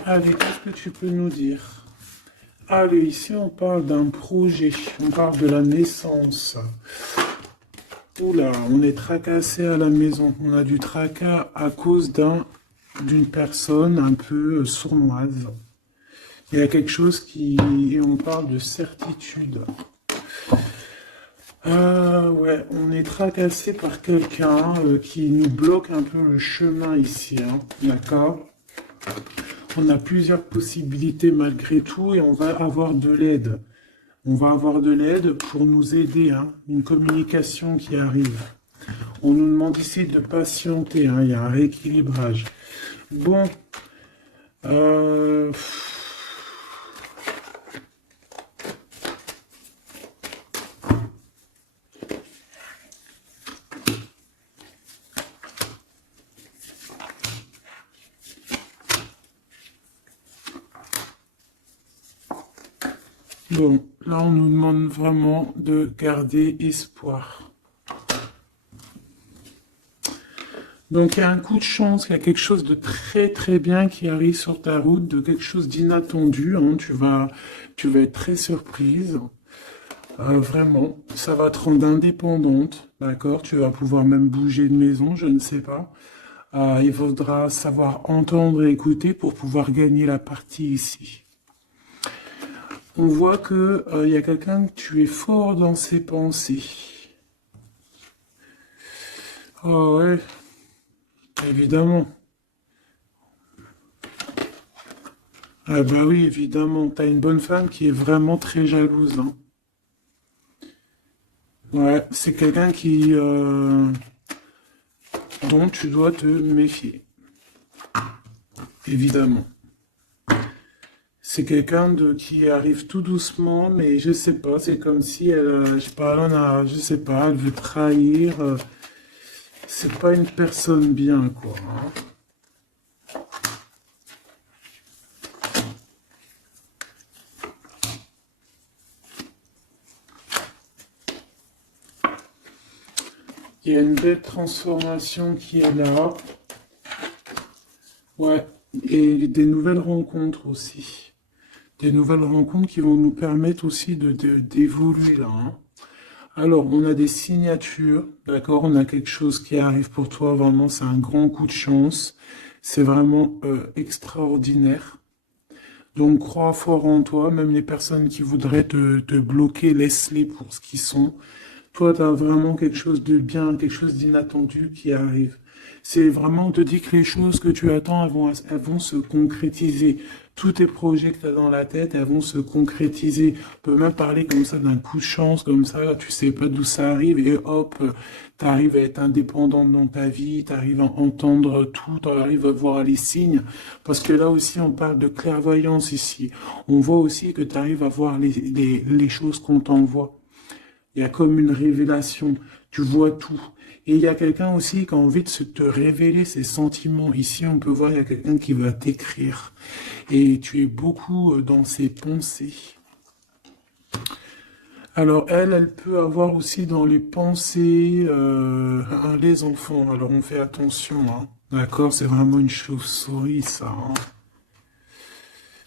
Allez, qu'est-ce que tu peux nous dire? Allez, ici on parle d'un projet, on parle de la naissance. Oula, on est tracassé à la maison. On a du tracas à cause d'une personne un peu sournoise. Il y a quelque chose et on parle de certitude. Ouais, on est tracassé par quelqu'un qui nous bloque un peu le chemin ici, hein, d'accord? On a plusieurs possibilités malgré tout et on va avoir de l'aide. On va avoir de l'aide pour nous aider, hein, une communication qui arrive. On nous demande ici de patienter, hein, il y a un rééquilibrage. Bon, Bon, là, on nous demande vraiment de garder espoir. Donc, il y a un coup de chance, il y a quelque chose de très très bien qui arrive sur ta route, de quelque chose d'inattendu, hein. Tu vas être très surprise. Vraiment, ça va te rendre indépendante, d'accord? Tu vas pouvoir même bouger de maison, je ne sais pas. Il faudra savoir entendre et écouter pour pouvoir gagner la partie ici. On voit que il y a quelqu'un que tu es fort dans ses pensées. Ah ouais, évidemment. Ah bah oui, évidemment. T'as une bonne femme qui est vraiment très jalouse, hein. Ouais, c'est quelqu'un dont tu dois te méfier, évidemment. C'est quelqu'un de qui arrive tout doucement, mais je sais pas, c'est comme si elle, je sais pas, je sais pas, elle veut trahir. C'est pas une personne bien, quoi, hein. Il y a une belle transformation qui est là. Ouais, et des nouvelles rencontres aussi. Des nouvelles rencontres qui vont nous permettre aussi d'évoluer là, hein. Alors, on a des signatures, d'accord? On a quelque chose qui arrive pour toi, vraiment, c'est un grand coup de chance. C'est vraiment extraordinaire. Donc, crois fort en toi, même les personnes qui voudraient te bloquer, laisse-les pour ce qu'ils sont. Toi, tu as vraiment quelque chose de bien, quelque chose d'inattendu qui arrive. C'est vraiment, on te dit que les choses que tu attends, elles vont se concrétiser. Tous tes projets que tu as dans la tête, elles vont se concrétiser. On peut même parler comme ça d'un coup de chance, comme ça, tu sais pas d'où ça arrive, et hop, tu arrives à être indépendante dans ta vie, tu arrives à entendre tout, tu arrives à voir les signes. Parce que là aussi, on parle de clairvoyance ici. On voit aussi que tu arrives à voir les choses qu'on t'envoie. Il y a comme une révélation. Tu vois tout. Et il y a quelqu'un aussi qui a envie de te révéler ses sentiments. Ici, on peut voir, il y a quelqu'un qui va t'écrire. Et tu es beaucoup dans ses pensées. Alors, elle peut avoir aussi dans les pensées les enfants. Alors, on fait attention, hein. D'accord? C'est vraiment une chauve-souris, ça, hein.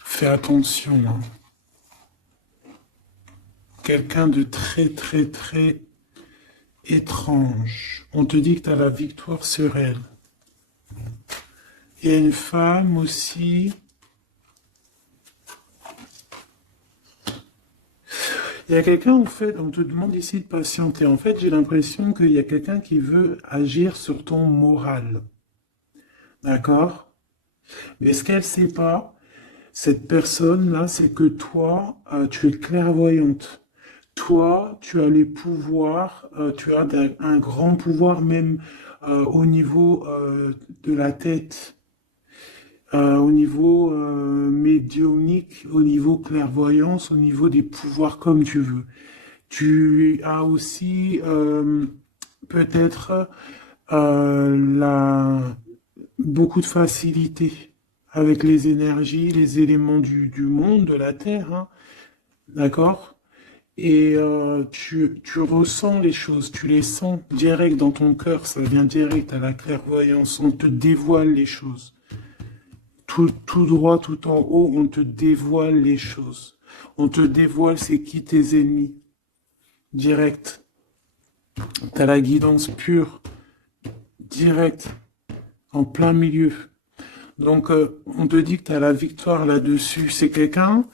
Fais attention, hein. Quelqu'un de très, très, très étrange. On te dit que tu as la victoire sur elle. Il y a une femme aussi. Il y a quelqu'un, en fait, on te demande ici de patienter. En fait, j'ai l'impression qu'il y a quelqu'un qui veut agir sur ton moral. D'accord? Mais ce qu'elle ne sait pas, cette personne-là, c'est que toi, tu es clairvoyante. Toi, tu as les pouvoirs, tu as un grand pouvoir même au niveau de la tête. Au niveau médiumnique, au niveau clairvoyance, au niveau des pouvoirs comme tu veux. Tu as aussi peut-être beaucoup de facilité avec les énergies, les éléments du monde, de la Terre, hein, d'accord? Et tu ressens les choses, tu les sens direct dans ton cœur, ça vient direct à la clairvoyance, on te dévoile les choses. Tout droit, tout en haut, on te dévoile les choses. On te dévoile c'est qui tes ennemis. Direct. T'as la guidance pure. Direct. En plein milieu. Donc, on te dit que tu as la victoire là-dessus. C'est quelqu'un,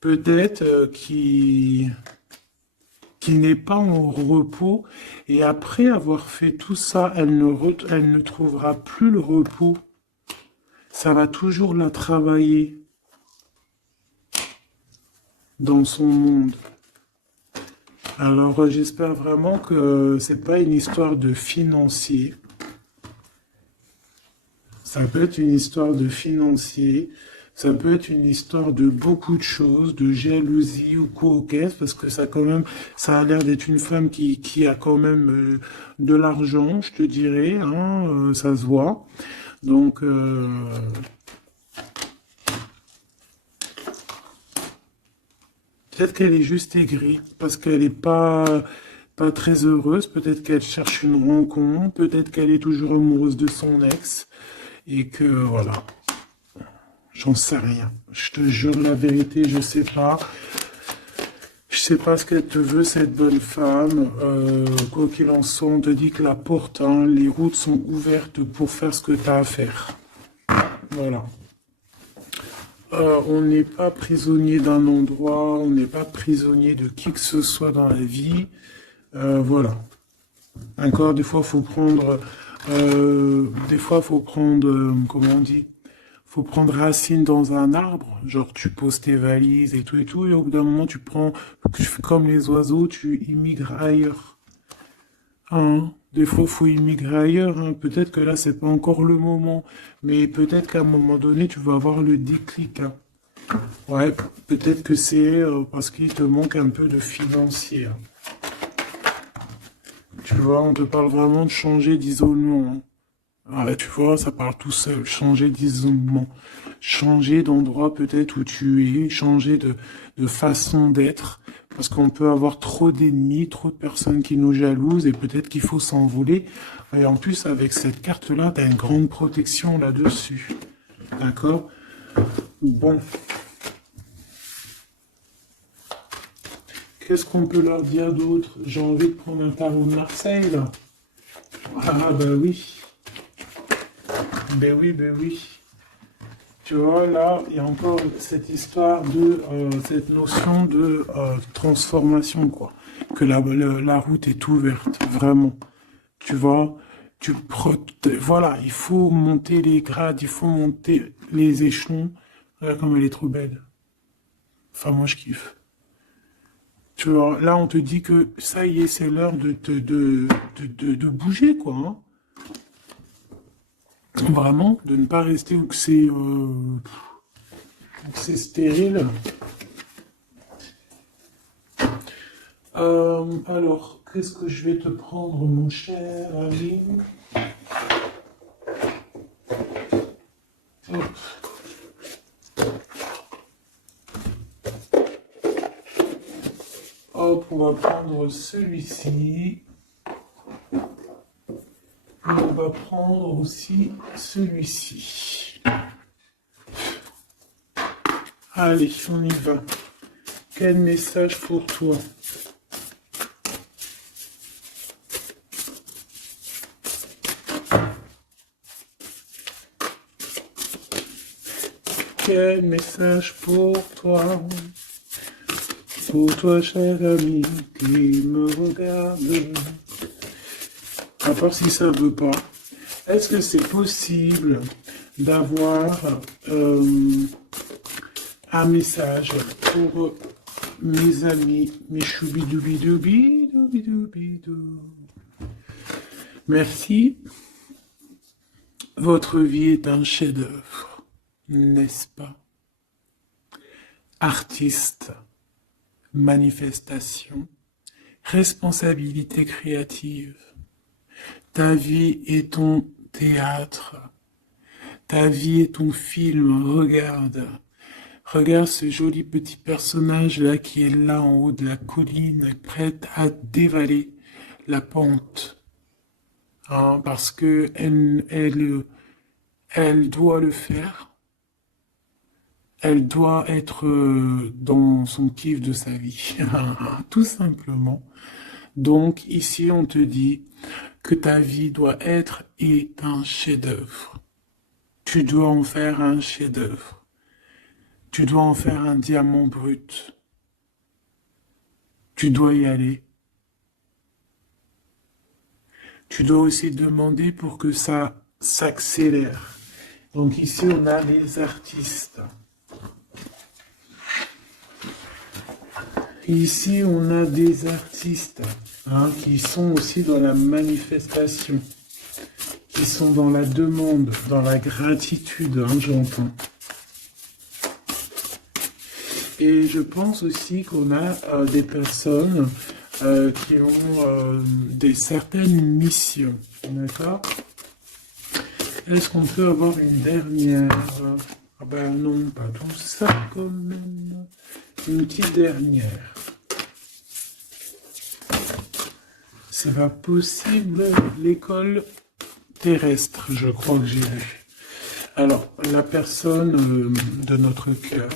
peut-être, qui n'est pas en repos. Et après avoir fait tout ça, elle ne trouvera plus le repos. Ça va toujours la travailler dans son monde. Alors, j'espère vraiment que c'est pas une histoire de financier. Ça peut être une histoire de financier. Ça peut être une histoire de beaucoup de choses, de jalousie ou quoi qu'est-ce, parce que ça quand même, ça a l'air d'être une femme qui a quand même de l'argent, je te dirais, hein, ça se voit. Donc, Peut-être qu'elle est juste aigrie, parce qu'elle n'est pas très heureuse. Peut-être qu'elle cherche une rencontre. Peut-être qu'elle est toujours amoureuse de son ex. Et que, voilà. J'en sais rien. Je te jure la vérité, je sais pas. Je sais pas ce qu'elle te veut, cette bonne femme. Quoi qu'il en soit, on te dit que la porte, hein, les routes sont ouvertes pour faire ce que tu as à faire. Voilà. On n'est pas prisonnier d'un endroit, on n'est pas prisonnier de qui que ce soit dans la vie. Voilà. D'accord, des fois, faut prendre, comment on dit, faut prendre racine dans un arbre. Genre, tu poses tes valises et tout, et au bout d'un moment, tu fais comme les oiseaux, tu immigres ailleurs. Hein, des fois, faut immigrer ailleurs. Hein. Peut-être que là, c'est pas encore le moment, mais peut-être qu'à un moment donné, tu vas avoir le déclic. Hein. Ouais, peut-être que c'est parce qu'il te manque un peu de financier. Hein. Tu vois, on te parle vraiment de changer d'isolement. Hein. Ouais, tu vois, ça parle tout seul. Changer d'isolement. Changer d'endroit peut-être où tu es. Changer de façon d'être. Parce qu'on peut avoir trop d'ennemis, trop de personnes qui nous jalousent et peut-être qu'il faut s'envoler. Et en plus, avec cette carte-là, tu as une grande protection là-dessus. D'accord? Bon. Qu'est-ce qu'on peut leur dire d'autre? J'ai envie de prendre un tarot de Marseille, là. Ah, bah oui. Ben oui, ben oui. Tu vois, là, il y a encore cette histoire de, cette notion de transformation, quoi. Que la route est ouverte, vraiment. Tu vois, voilà, il faut monter les grades, il faut monter les échelons. Regarde comme elle est trop belle. Enfin, moi, je kiffe. Tu vois, là, on te dit que ça y est, c'est l'heure de bouger, quoi. Hein. Vraiment, de ne pas rester où que c'est stérile. Alors, qu'est-ce que je vais te prendre, mon cher ami? Hop. Hop, on va prendre celui-ci. Et on va prendre aussi celui-ci. Allez, on y va. Quel message pour toi? Quel message pour toi? Pour toi, cher ami, qui me regarde. À part si ça veut pas. Est-ce que c'est possible d'avoir un message pour mes amis, mes choubidoubidoubidoubidoubidoubidou? Merci. Votre vie est un chef-d'œuvre, n'est-ce pas? Artiste, manifestation, responsabilité créative. Ta vie est ton théâtre. Ta vie est ton film. Regarde. Regarde ce joli petit personnage-là qui est là en haut de la colline, prête à dévaler la pente. Hein, parce que elle doit le faire. Elle doit être dans son kiff de sa vie. Tout simplement. Donc ici, on te dit que ta vie doit être et un chef-d'œuvre. Tu dois en faire un chef-d'œuvre. Tu dois en faire un diamant brut. Tu dois y aller. Tu dois aussi demander pour que ça s'accélère. Donc ici, on a les artistes. Ici, on a des artistes qui sont aussi dans la manifestation, qui sont dans la demande, dans la gratitude, j'entends. Et je pense aussi qu'on a des personnes qui ont certaines missions, d'accord? Est-ce qu'on peut avoir une dernière? Ah ben non, pas tout ça quand même. une petite dernière. C'est pas possible, l'école terrestre, je crois que j'ai vu. Alors, la personne de notre cœur.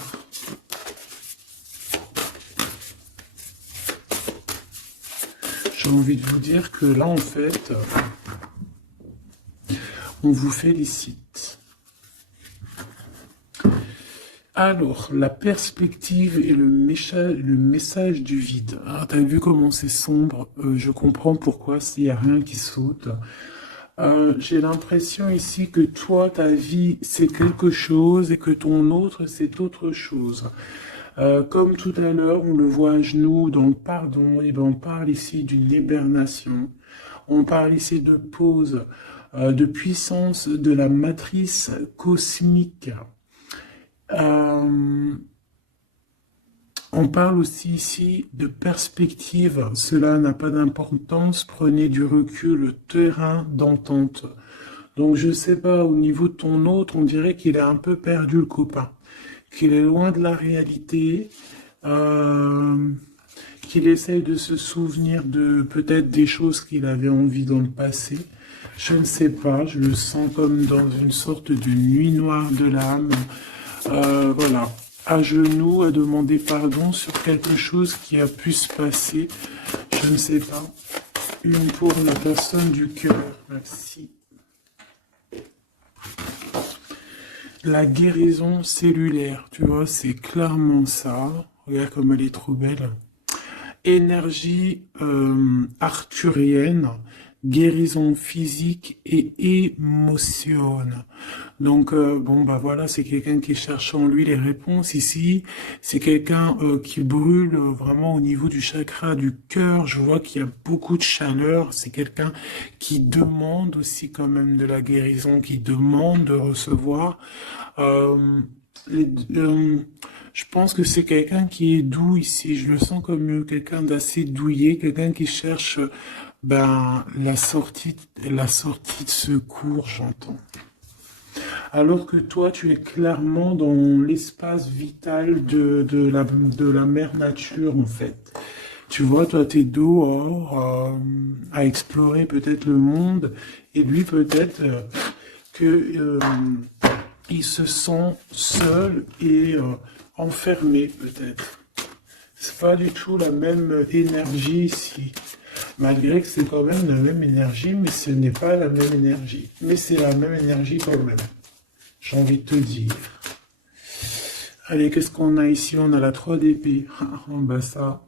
J'ai envie de vous dire que là, en fait, on vous félicite. Alors, la perspective et le message du vide. Ah, t'as vu comment c'est sombre? Je comprends pourquoi s'il n'y a rien qui saute. J'ai l'impression ici que toi, ta vie, c'est quelque chose et que ton autre, c'est autre chose. Comme tout à l'heure, on le voit à genoux dans le pardon, et ben on parle ici d'une hibernation. On parle ici de pause, de puissance de la matrice cosmique. On parle aussi ici de perspective. Cela n'a pas d'importance. Prenez du recul, terrain d'entente. Donc je sais pas, au niveau de ton autre, on dirait qu'il a un peu perdu le copain, qu'il est loin de la réalité, qu'il essaye de se souvenir de peut-être des choses qu'il avait envie dans le passé. Je ne sais pas, je le sens comme dans une sorte de nuit noire de l'âme. Voilà, à genoux, à demander pardon sur quelque chose qui a pu se passer. Je ne sais pas. Une pour la personne du cœur. Merci. La guérison cellulaire, tu vois, c'est clairement ça. Regarde comme elle est trop belle. Énergie arthurienne, guérison physique et émotion. Donc, bon, bah voilà, c'est quelqu'un qui cherche en lui les réponses ici. C'est quelqu'un qui brûle vraiment au niveau du chakra du cœur. Je vois qu'il y a beaucoup de chaleur. C'est quelqu'un qui demande aussi quand même de la guérison, qui demande de recevoir. Les, je pense que c'est quelqu'un qui est doux ici. Je le sens comme quelqu'un d'assez douillet, quelqu'un qui cherche ben, la sortie de secours, j'entends. Alors que toi, tu es clairement dans l'espace vital de la mère nature, en fait. Tu vois, toi, t'es dehors à explorer peut-être le monde, et lui, peut-être que il se sent seul et enfermé, peut-être. C'est pas du tout la même énergie ici. Malgré que c'est quand même la même énergie, mais ce n'est pas la même énergie. Mais c'est la même énergie quand même. J'ai envie de te dire. Allez, qu'est-ce qu'on a ici? On a la 3 d'épée. Bah ça.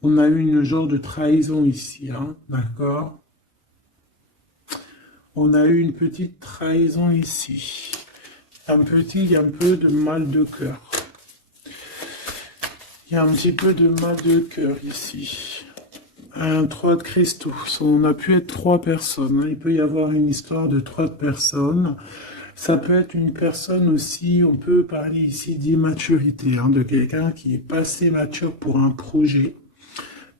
On a eu une genre de trahison ici, hein, d'accord? On a eu une petite trahison ici. Un peu de mal de cœur. Il y a un petit peu de mal de cœur ici. Un 3 de cristaux. On a pu être 3 personnes. Hein. Il peut y avoir une histoire de 3 personnes. Ça peut être une personne aussi, on peut parler ici d'immaturité, hein, de quelqu'un qui est pas assez mature pour un projet,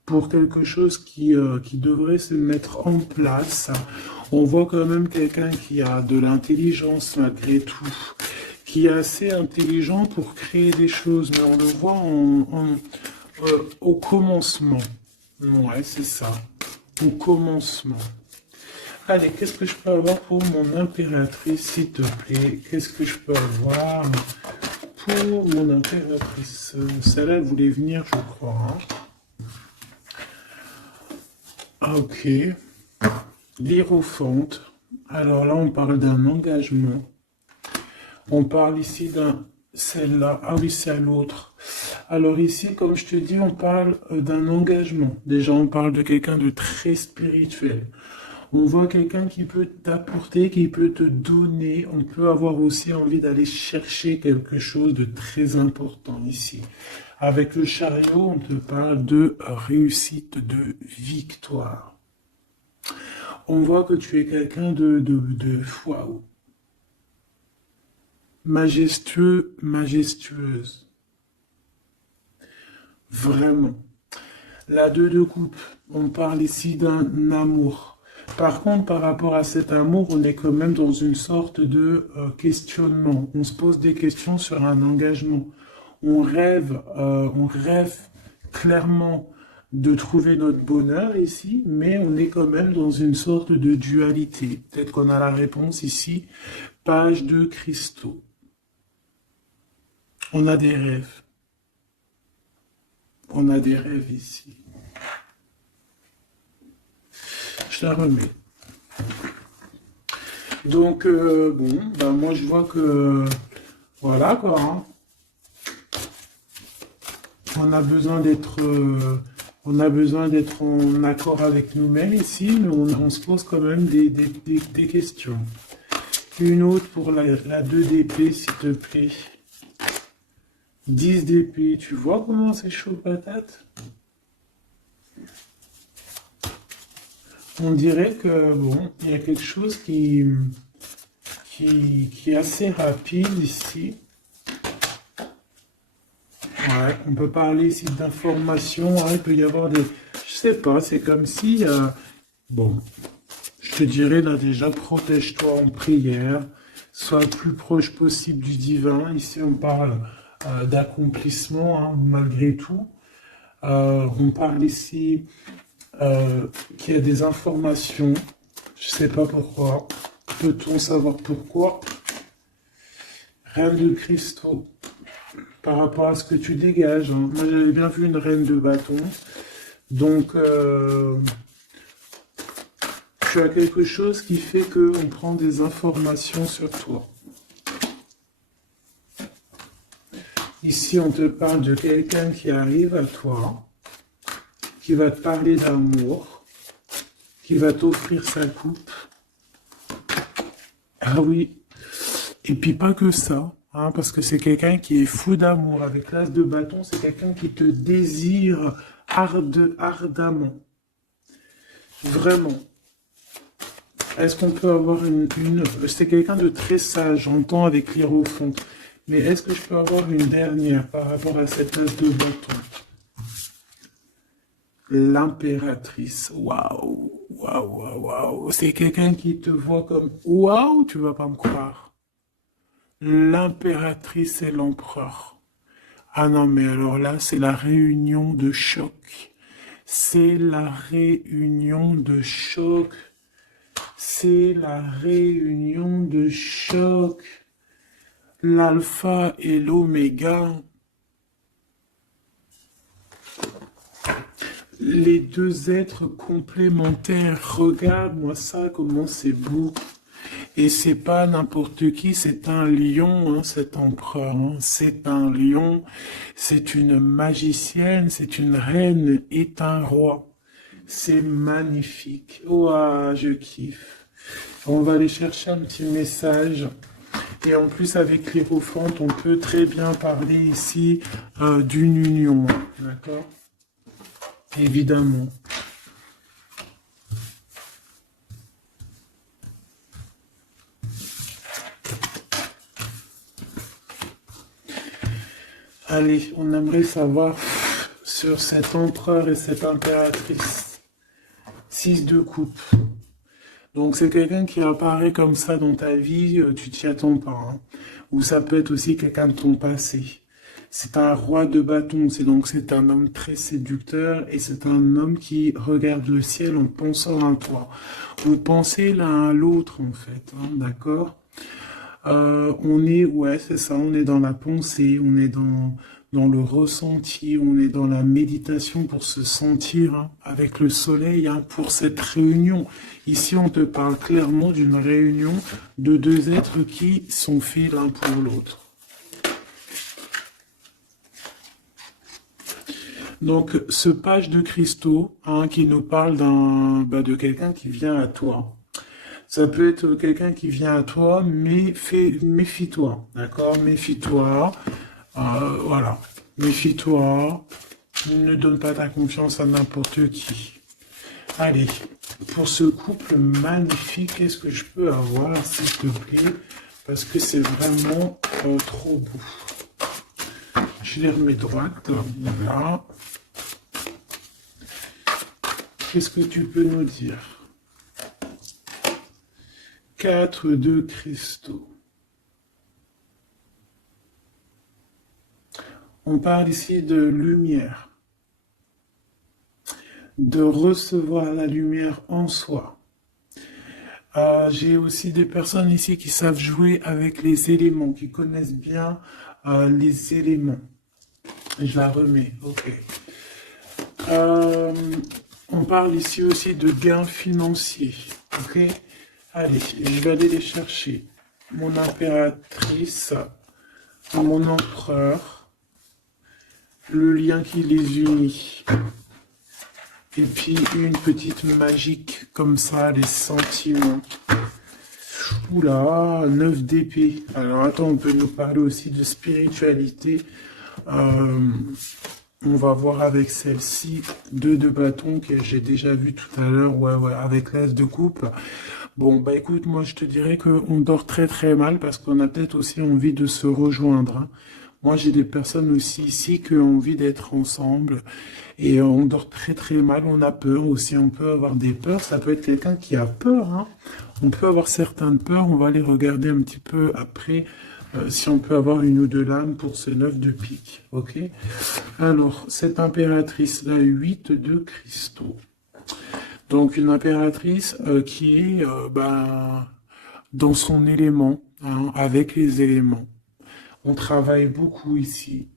pour quelque chose qui devrait se mettre en place. On voit quand même quelqu'un qui a de l'intelligence malgré tout, qui est assez intelligent pour créer des choses, mais on le voit au commencement. Ouais, c'est ça. Au commencement. Allez, qu'est-ce que je peux avoir pour mon impératrice, s'il te plaît? Qu'est-ce que je peux avoir pour mon impératrice? Celle-là, elle voulait venir, je crois. Hein. Ok. L'Hiérophante. Alors là, on parle d'un engagement. On parle ici d'un... Celle-là. Ah oui, c'est à l'autre. Alors ici, comme je te dis, on parle d'un engagement. Déjà, on parle de quelqu'un de très spirituel. On voit quelqu'un qui peut t'apporter, qui peut te donner. On peut avoir aussi envie d'aller chercher quelque chose de très important ici. Avec le chariot, on te parle de réussite, de victoire. On voit que tu es quelqu'un de waouh. Majestueux, majestueuse. Vraiment. La 2 de coupe, on parle ici d'un amour. Par contre, par rapport à cet amour, on est quand même dans une sorte de questionnement. On se pose des questions sur un engagement. on rêve clairement de trouver notre bonheur ici, mais on est quand même dans une sorte de dualité. Peut-être qu'on a la réponse ici, page de cristaux. On a des rêves. On a des rêves ici. Je la remets. Donc, bon, ben moi je vois que, voilà quoi, hein. On a besoin d'être en accord avec nous-mêmes ici, mais on se pose quand même des questions. Une autre pour la 2 d'épée, s'il te plaît. 10 d'épée, tu vois comment c'est chaud patate? On dirait que, bon, il y a quelque chose qui est assez rapide ici. Ouais, on peut parler ici d'informations, hein, il peut y avoir des... Je sais pas, c'est comme si... bon, je te dirais là déjà, protège-toi en prière, sois le plus proche possible du divin. Ici, on parle d'accomplissement, hein, malgré tout. On parle ici qu'il y a des informations. Je sais pas pourquoi. Peut-on savoir pourquoi? Reine de cristaux. Par rapport à ce que tu dégages, hein. Moi, j'avais bien vu une reine de bâton. Donc, tu as quelque chose qui fait qu'on prend des informations sur toi. Ici, on te parle de quelqu'un qui arrive à toi, qui va te parler d'amour, qui va t'offrir sa coupe. Ah oui, et puis pas que ça, hein, parce que c'est quelqu'un qui est fou d'amour. Avec l'as de bâton, c'est quelqu'un qui te désire ardemment. Vraiment. Est-ce qu'on peut avoir C'est quelqu'un de très sage, j'entends avec l'hiérophant. Mais est-ce que je peux avoir une dernière par rapport à cette as de bâton? L'impératrice. Waouh, waouh, waouh, waouh. C'est quelqu'un qui te voit comme waouh, tu vas pas me croire. L'impératrice et l'empereur. Ah non, mais alors là, c'est la réunion de choc. C'est la réunion de choc. C'est la réunion de choc. L'alpha et l'oméga. Les deux êtres complémentaires. Regarde-moi ça, comment c'est beau. Et c'est pas n'importe qui, c'est un lion, hein, cet empereur. Hein. C'est un lion, c'est une magicienne, c'est une reine et un roi. C'est magnifique. Ouah, je kiffe. On va aller chercher un petit message. Et en plus, avec l'hiérophante, on peut très bien parler ici d'une union. D'accord? Évidemment. Allez, on aimerait savoir sur cet empereur et cette impératrice. 6 de coupe. Donc c'est quelqu'un qui apparaît comme ça dans ta vie, tu t'y attends pas. Hein. Ou ça peut être aussi quelqu'un de ton passé. C'est un roi de bâton, c'est un homme très séducteur et c'est un homme qui regarde le ciel en pensant à toi. Vous pensez l'un à l'autre en fait, hein, d'accord? Ouais, c'est ça, on est dans la pensée, on est dans le ressenti, on est dans la méditation pour se sentir hein, avec le soleil hein, pour cette réunion. Ici, on te parle clairement d'une réunion de deux êtres qui sont faits l'un pour l'autre. Donc, ce page de cristaux hein, qui nous parle de quelqu'un qui vient à toi. Ça peut être quelqu'un qui vient à toi, mais méfie-toi, d'accord? Méfie-toi, voilà. Méfie-toi, ne donne pas ta confiance à n'importe qui. Allez, pour ce couple magnifique, qu'est-ce que je peux avoir, s'il te plaît? Parce que c'est vraiment trop beau. Je les remets droite, voilà. Qu'est-ce que tu peux nous dire? 4 de cristaux. On parle ici de lumière, de recevoir la lumière en soi. J'ai aussi des personnes ici qui savent jouer avec les éléments, qui connaissent bien les éléments. Je la remets, ok. Euh, on parle ici aussi de gains financiers, ok. Allez, je vais aller les chercher. Mon impératrice, mon empereur, le lien qui les unit. Et puis une petite magique comme ça, les sentiments. Oula, 9 d'épée. Alors attends, on peut nous parler aussi de spiritualité. On va voir avec celle-ci, 2 de bâton que j'ai déjà vu tout à l'heure, ouais, avec l'as de coupe. Bon, bah écoute, moi je te dirais qu'on dort très très mal parce qu'on a peut-être aussi envie de se rejoindre, hein. Moi j'ai des personnes aussi ici qui ont envie d'être ensemble et on dort très très mal, on a peur aussi, on peut avoir des peurs, ça peut être quelqu'un qui a peur, hein. On peut avoir certaines peurs, on va les regarder un petit peu après si on peut avoir une ou deux lames pour ce 9 de pique, ok? Alors, cette impératrice là, 8 de cristaux. Donc une impératrice qui est dans son élément, hein, avec les éléments. On travaille beaucoup ici.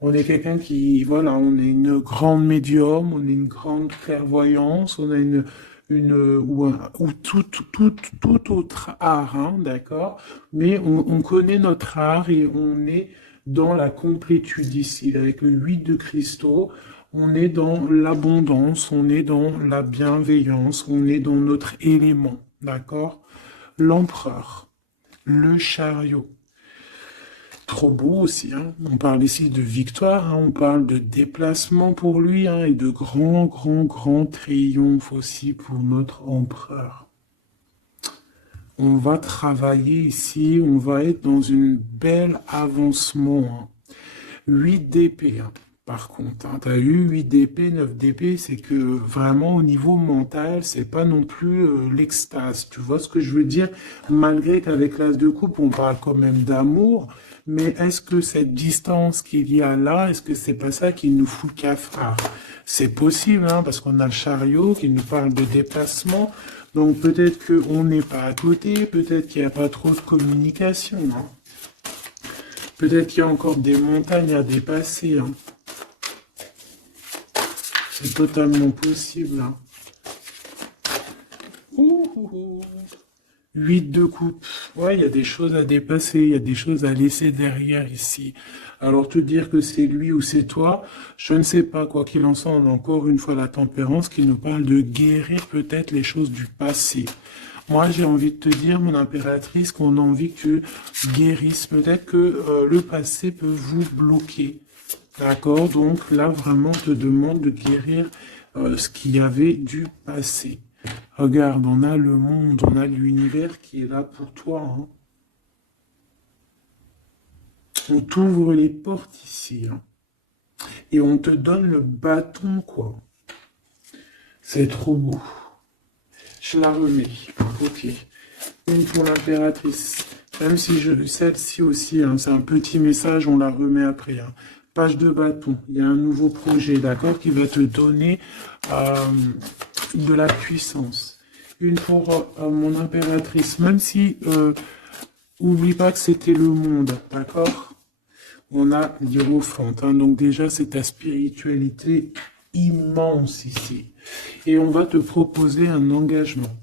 On est quelqu'un qui, voilà, on est une grande médium, on est une grande clairvoyance, on a ou tout autre art, hein, d'accord? Mais on connaît notre art et on est dans la complétude ici. Avec le 8 de cristaux, on est dans l'abondance, on est dans la bienveillance, on est dans notre élément, d'accord? L'empereur, le chariot. Trop beau aussi, hein. On parle ici de victoire, hein. On parle de déplacement pour lui, hein, et de grand triomphe aussi pour notre empereur. On va travailler ici, on va être dans une belle avancement, hein. 8 d'épée, hein. Par contre, hein, tu as eu 8 d'épée, 9 d'épée, c'est que vraiment au niveau mental, c'est pas non plus l'extase. Tu vois ce que je veux dire? Malgré qu'avec l'as de coupe, on parle quand même d'amour, mais est-ce que cette distance qu'il y a là, est-ce que c'est pas ça qui nous fout cafard? C'est possible, hein, parce qu'on a le chariot qui nous parle de déplacement, donc peut-être qu'on n'est pas à côté, peut-être qu'il n'y a pas trop de communication, hein. Peut-être qu'il y a encore des montagnes à dépasser, hein. C'est totalement possible, hein. 8 de coupe. Ouais, il y a des choses à dépasser, il y a des choses à laisser derrière ici. Alors te dire que c'est lui ou c'est toi, je ne sais pas, quoi qu'il en soit, on a encore une fois la tempérance qui nous parle de guérir peut-être les choses du passé. Moi, j'ai envie de te dire, mon impératrice, qu'on a envie que tu guérisses. Peut-être que le passé peut vous bloquer. D'accord? Donc là, vraiment, on te demande de guérir ce qu'il y avait du passé. Regarde, on a le monde, on a l'univers qui est là pour toi, hein. On t'ouvre les portes ici, hein. Et on te donne le bâton, quoi. C'est trop beau. Je la remets. Ok. Une pour l'impératrice. Même si celle-ci aussi, hein, c'est un petit message, on la remet après, hein. Page de bâton. Il y a un nouveau projet, d'accord, qui va te donner de la puissance. Une pour mon impératrice. Même si, oublie pas que c'était le monde, d'accord? On a l'hiérophante, hein, donc déjà c'est ta spiritualité immense ici. Et on va te proposer un engagement.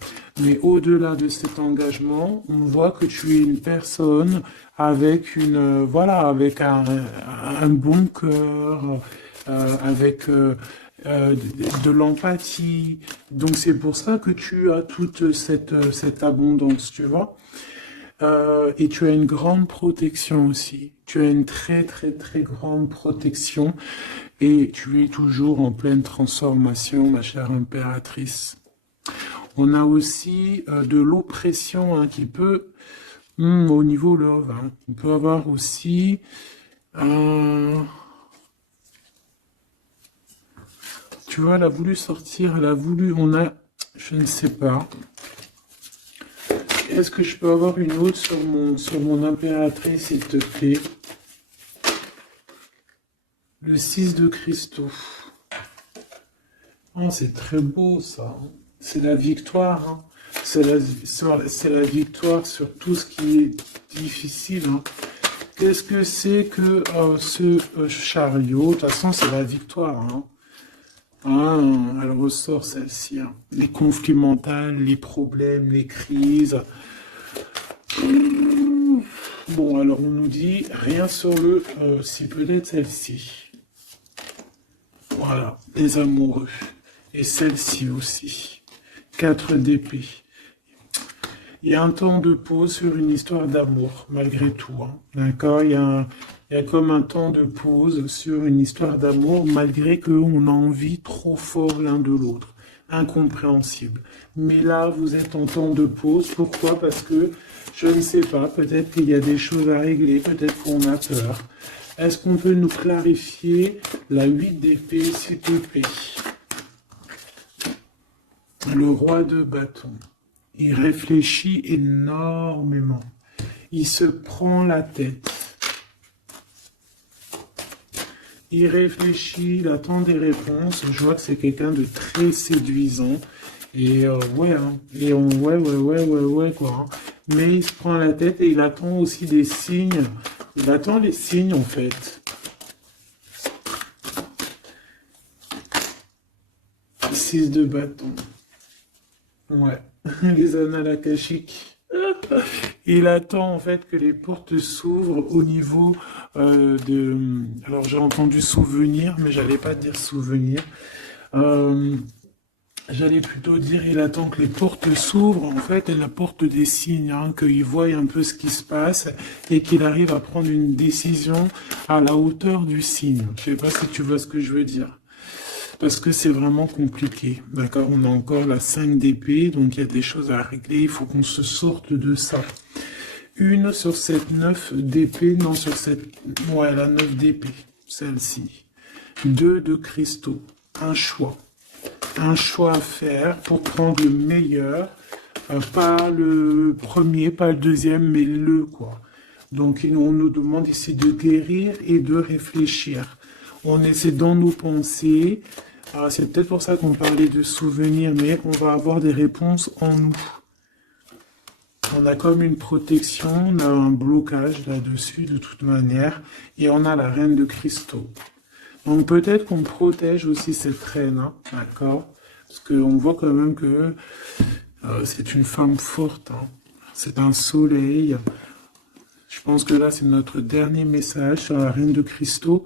Mais au-delà de cet engagement, on voit que tu es une personne avec avec un bon cœur, avec de l'empathie. Donc c'est pour ça que tu as toute cette abondance, tu vois. Et tu as une grande protection aussi. Tu as une très grande protection et tu es toujours en pleine transformation, ma chère impératrice. On a aussi de l'oppression, hein, qui peut, au niveau love, hein, on peut avoir aussi tu vois, elle a voulu sortir, je ne sais pas. Est-ce que je peux avoir une autre sur mon impératrice, s'il te plaît? Le 6 de cristaux. Oh, c'est très beau ça, hein. C'est la victoire, hein. C'est la victoire sur tout ce qui est difficile, hein. Qu'est-ce que c'est que ce chariot? De toute façon, c'est la victoire, hein. Ah, elle ressort celle-ci, hein. Les conflits mentaux, les problèmes, les crises. Bon, alors on nous dit rien sur le... si peut-être celle-ci. Voilà, les amoureux. Et celle-ci aussi. 4 d'épée. Il y a un temps de pause sur une histoire d'amour, malgré tout, hein. D'accord? Il y a comme un temps de pause sur une histoire d'amour, malgré qu'on a envie trop fort l'un de l'autre. Incompréhensible. Mais là, vous êtes en temps de pause. Pourquoi? Parce que, je ne sais pas, peut-être qu'il y a des choses à régler, peut-être qu'on a peur. Est-ce qu'on peut nous clarifier la 8 d'épée, s'il te plaît? Le roi de bâton. Il réfléchit énormément. Il se prend la tête. Il réfléchit, il attend des réponses. Je vois que c'est quelqu'un de très séduisant. Et ouais, hein. Et ouais, quoi, hein. Mais il se prend la tête et il attend aussi des signes. Il attend les signes, en fait. 6 de bâton. Ouais, les annales akashiques. Il attend en fait que les portes s'ouvrent au niveau de... Alors j'ai entendu souvenir, mais j'allais pas dire souvenir. Euh, J'allais plutôt dire il attend que les portes s'ouvrent, en fait, et la porte des signes, hein, qu'il voie un peu ce qui se passe et qu'il arrive à prendre une décision à la hauteur du signe. Je sais pas si tu vois ce que je veux dire. Parce que c'est vraiment compliqué, d'accord? On a encore la 5 d'épée, donc il y a des choses à régler, il faut qu'on se sorte de ça. Une sur cette 9 d'épée, non, sur cette... Ouais, la 9 d'épée, celle-ci. 2 de cristaux, un choix. Un choix à faire pour prendre le meilleur, pas le premier, pas le deuxième, mais le, quoi. Donc on nous demande ici de guérir et de réfléchir. On essaie dans nos pensées. C'est peut-être pour ça qu'on parlait de souvenirs, mais on va avoir des réponses en nous. On a comme une protection, on a un blocage là-dessus de toute manière, et on a la reine de cristaux. Donc peut-être qu'on protège aussi cette reine, hein, d'accord? Parce qu'on voit quand même que c'est une femme forte, hein. C'est un soleil. Je pense que là, c'est notre dernier message sur la reine de cristaux.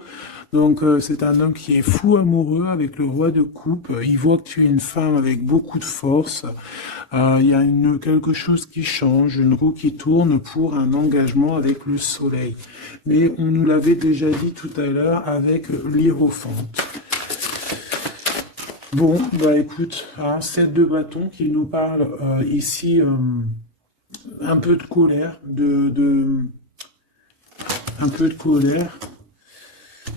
Donc, c'est un homme qui est fou amoureux avec le roi de coupe. Il voit que tu es une femme avec beaucoup de force. Il y a quelque chose qui change, une roue qui tourne pour un engagement avec le soleil. Mais on nous l'avait déjà dit tout à l'heure avec l'hiérophante. Bon, bah écoute, hein, 7 de bâton qui nous parle ici un peu de colère, un peu de colère.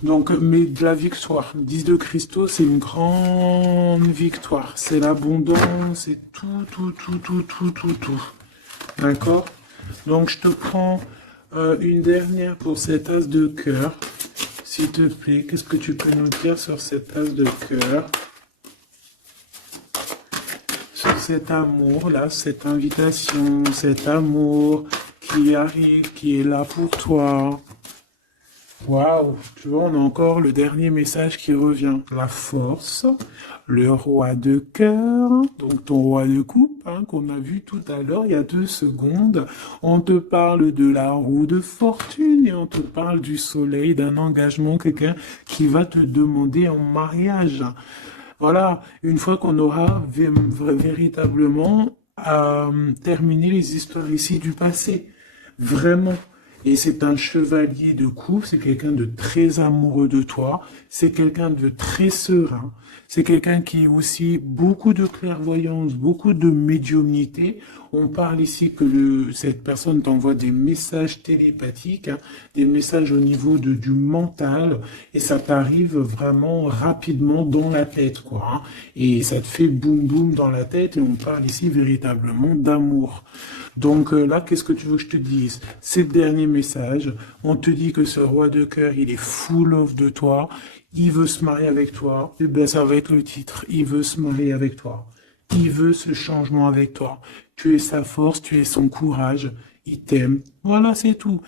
Donc, mais de la victoire. 10 de cristaux, c'est une grande victoire. C'est l'abondance, c'est tout. D'accord? Donc, je te prends une dernière pour cet as de cœur. S'il te plaît, qu'est-ce que tu peux nous dire sur cet as de cœur? Sur cet amour-là, cette invitation, cet amour qui arrive, qui est là pour toi. Waouh, tu vois, on a encore le dernier message qui revient. La force, le roi de cœur, donc ton roi de coupe, hein, qu'on a vu tout à l'heure, il y a 2 secondes. On te parle de la roue de fortune et on te parle du soleil, d'un engagement, quelqu'un qui va te demander en mariage. Voilà, une fois qu'on aura véritablement terminé les histoires ici du passé. Vraiment. Et c'est un chevalier de coupe, c'est quelqu'un de très amoureux de toi, c'est quelqu'un de très serein, c'est quelqu'un qui a aussi beaucoup de clairvoyance, beaucoup de médiumnité. On parle ici que cette personne t'envoie des messages télépathiques, hein, des messages au niveau du mental, et ça t'arrive vraiment rapidement dans la tête, quoi, hein, et ça te fait boum boum dans la tête, et on parle ici véritablement d'amour. Donc là, qu'est-ce que tu veux que je te dise? C'est le dernier message. On te dit que ce roi de cœur, il est full of de toi. Il veut se marier avec toi. Et ben, ça va être le titre. Il veut se marier avec toi. Il veut ce changement avec toi. Tu es sa force, tu es son courage. Il t'aime. Voilà, c'est tout.